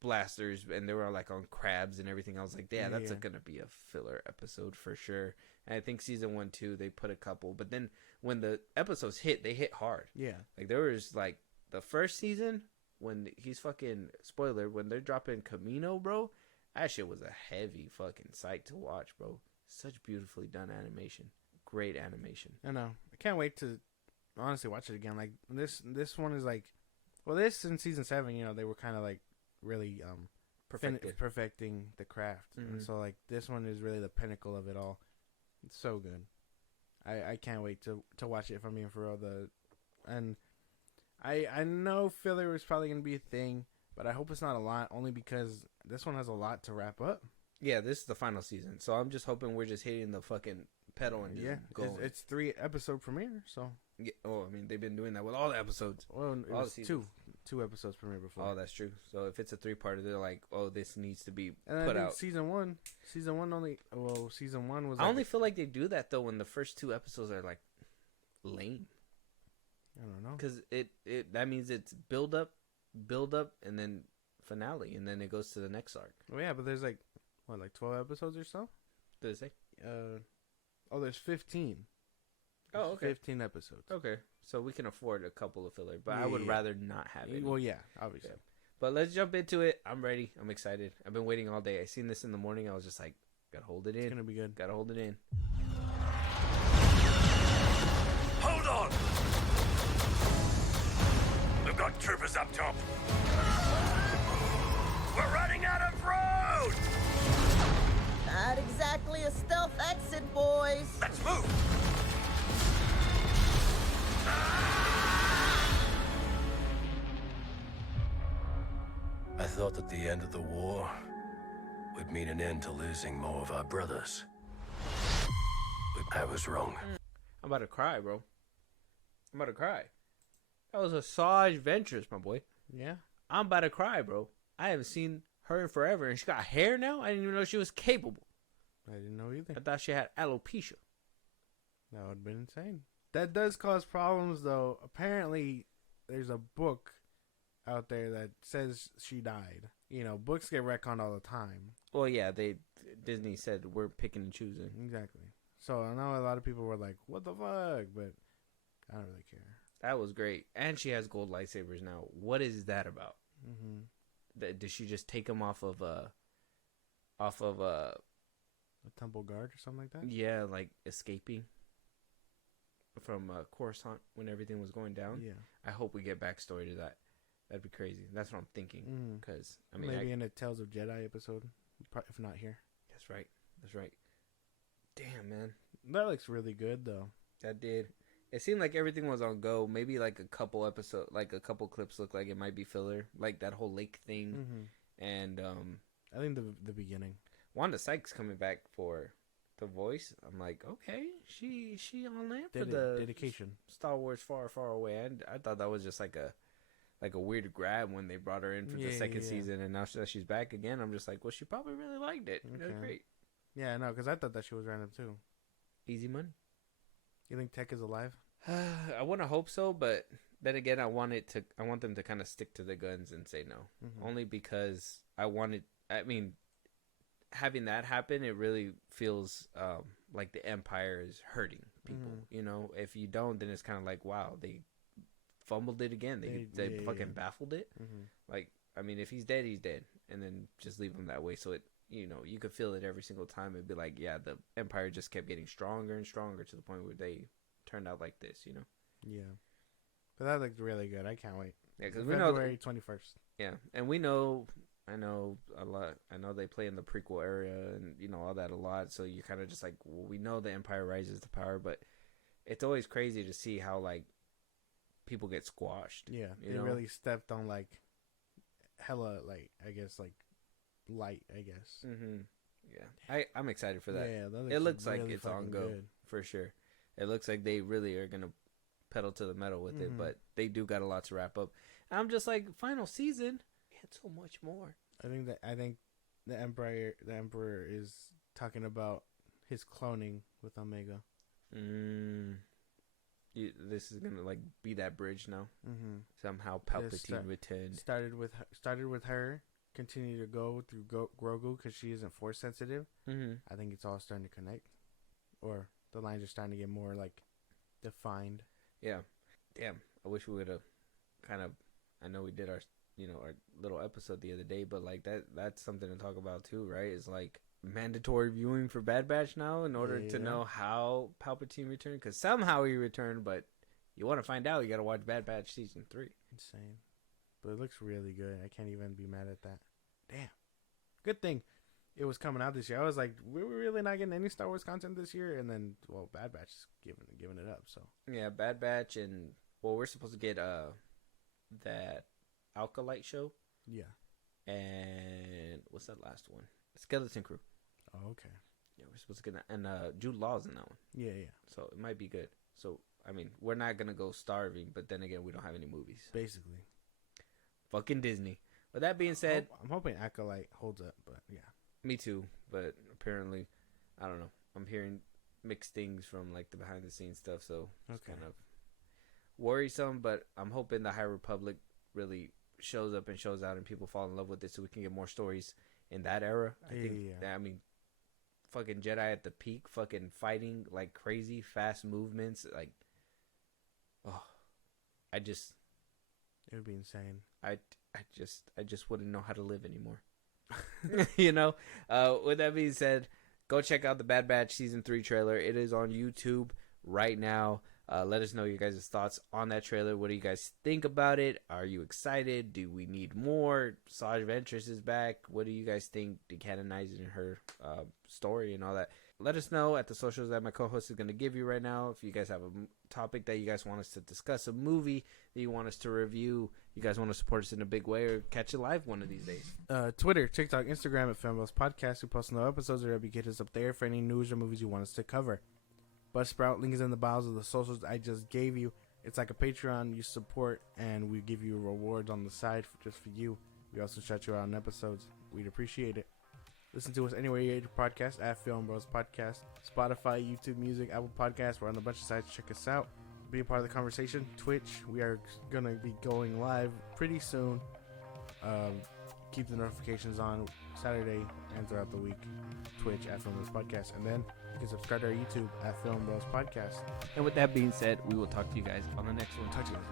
blasters, and they were like on crabs and everything. I was like, yeah, that's gonna be a filler episode for sure. And I think season 1 too, they put a couple, but then when the episodes hit, they hit hard. Yeah. Like there was like the first season when he's fucking, spoiler, when they're dropping Camino, bro, that shit was a heavy fucking sight to watch, bro. Such beautifully done animation. Great animation. I know. I can't wait to honestly watch it again. Like this one is like, well, this in season 7, they were kind of like really perfecting the craft. Mm-hmm. And so like this one is really the pinnacle of it all. It's so good. I can't wait to watch it, if I'm being for real. And I know filler is probably gonna be a thing, but I hope it's not a lot, only because this one has a lot to wrap up. Yeah, this is the final season, so I'm just hoping we're just hitting the fucking pedal and just going. It's 3 episode premiere, so yeah. Oh, I mean, they've been doing that with all the episodes. Well, it was 2 episodes premiere before. Oh, that's true. So if it's a 3-parter, they're like, oh, this needs to be and put I think out. Season one was. I only feel like they do that though when the first 2 episodes are like lame. I don't know, Because that means it's build up build up and then finale, and then it goes to the next arc. Oh yeah, but there's like 12 episodes or so. Did it say? There's 15. Oh, okay. 15 episodes. Okay, so we can afford a couple of filler, but I would rather not have it. Well, yeah, obviously. Yeah. But let's jump into it. I'm ready. I'm excited. I've been waiting all day. I seen this in the morning. I was just like, gotta hold it in. It's gonna be good. Gotta hold it in. Hold on! We've got troopers up top. We're running out of road! Not exactly a stealth exit, boys. Let's move! I thought that the end of the war would mean an end to losing more of our brothers. But I was wrong. I'm about to cry, bro. I'm about to cry. That was a Sage Ventress, my boy. Yeah. I'm about to cry, bro. I haven't seen her in forever, and she got hair now? I didn't even know she was capable. I didn't know either. I thought she had alopecia. That would have been insane. That does cause problems, though. Apparently, there's a book out there that says she died. You know, books get retconned all the time. Well, yeah, Disney said we're picking and choosing. Exactly. So I know a lot of people were like, what the fuck? But I don't really care. That was great. And she has gold lightsabers now. What is that about? Mm-hmm. Did she just take them off of A temple guard or something like that? yeah, like escaping from Coruscant when everything was going down? Yeah. I hope we get backstory to that. That'd be crazy. That's what I'm thinking. Because, I mean... Maybe in a Tales of Jedi episode, if not here. That's right. That's right. Damn, man. That looks really good, though. That did. It seemed like everything was on go. Maybe like a couple clips look like it might be filler. Like that whole lake thing. Mm-hmm. And I think the beginning. Wanda Sykes coming back for the voice. I'm like, okay, she on there for the dedication. Star Wars Far, Far Away. And I thought that was just like a weird grab when they brought her in for the second season. And now that she's back again, I'm just like, well, she probably really liked it. Okay. That's great. Yeah, no, because I thought that she was random too. Easy money. You think Tech is alive? I want to hope so, but then again, I want them to kind of stick to the guns and say no. Mm-hmm. Only because having that happen, it really feels like the Empire is hurting people. Mm-hmm. You know, if you don't, then it's kind of like, wow, they fumbled it again. They fucking baffled it. Mm-hmm. Like, I mean, if he's dead, he's dead, and then just leave him that way. So it, you know, you could feel it every single time. It'd be like, yeah, the Empire just kept getting stronger and stronger to the point where they turned out like this, you know? Yeah. But that looked really good. I can't wait. Yeah, because we know February 21st. Yeah, and I know a lot. I know they play in the prequel area and, you know, all that a lot. So you're kind of just like, well, we know the Empire rises to power, but it's always crazy to see how, like, people get squashed. Yeah, they really stepped on, like, hella, like, I guess, like, light, I guess. Mm-hmm. Yeah, I'm excited for that. Yeah, it looks really like it's on go good. For sure. It looks like they really are gonna pedal to the metal with it, but they do got a lot to wrap up. And I'm just like, final season, we had so much more. I think the Emperor is talking about his cloning with Omega. This is gonna like be that bridge now. Mm-hmm. Somehow Palpatine returned. Started with her. Continue to go through Grogu because she isn't force sensitive. Mm-hmm. I think it's all starting to connect, or the lines are starting to get more like defined. Yeah, damn. I wish we would have kind of. I know we did our little episode the other day, but like that's something to talk about too, right? It's like mandatory viewing for Bad Batch now in order to know how Palpatine returned, because somehow he returned, but you want to find out, you got to watch Bad Batch season 3. Insane. But it looks really good. I can't even be mad at that. Damn. Good thing it was coming out this year. I was like, we were really not getting any Star Wars content this year. And then, well, Bad Batch is giving it up. So yeah, Bad Batch, and well, we're supposed to get that Alkalite show. Yeah. And what's that last one? Skeleton Crew. Oh, okay. Yeah, we're supposed to get that. And Jude Law's in that one. Yeah. So it might be good. So I mean, we're not gonna go starving, but then again, we don't have any movies. Basically. Fucking Disney. With that being said, I'm hoping Acolyte holds up, but yeah. Me too, but apparently, I don't know. I'm hearing mixed things from like the behind the scenes stuff, so it's kind of worrisome. But I'm hoping the High Republic really shows up and shows out and people fall in love with it, so we can get more stories in that era. I think. Yeah. I mean, fucking Jedi at the peak, fucking fighting like crazy, fast movements. Like, oh, It would be insane. I just wouldn't know how to live anymore. You know. With that being said, go check out the Bad Batch season 3 trailer. It is on YouTube right now. Let us know your guys' thoughts on that trailer. What do you guys think about it? Are you excited? Do we need more? Saj Ventress is back. What do you guys think? Decanonizing her story and all that. Let us know at the socials that my co-host is going to give you right now. If you guys have a topic that you guys want us to discuss, a movie that you want us to review, you guys want to support us in a big way, or catch it live one of these days. Twitter, TikTok, Instagram at FilmBros Podcast. We post no episodes or get us up there for any news or movies you want us to cover. Buzzsprout, link is in the bios of the socials I just gave you. It's like a Patreon you support, and we give you rewards on the side just for you. We also shout you out on episodes. We'd appreciate it. Listen to us anywhere you get your podcast at FilmBros Podcast, Spotify, YouTube Music, Apple Podcasts. We're on a bunch of sites. Check us out. Be a part of the conversation. Twitch, we are going to be going live pretty soon. Keep the notifications on Saturday and throughout the week. Twitch at FilmBros Podcast. And then you can subscribe to our YouTube at FilmBros Podcast. And with that being said, we will talk to you guys on the next one. Talk to you guys.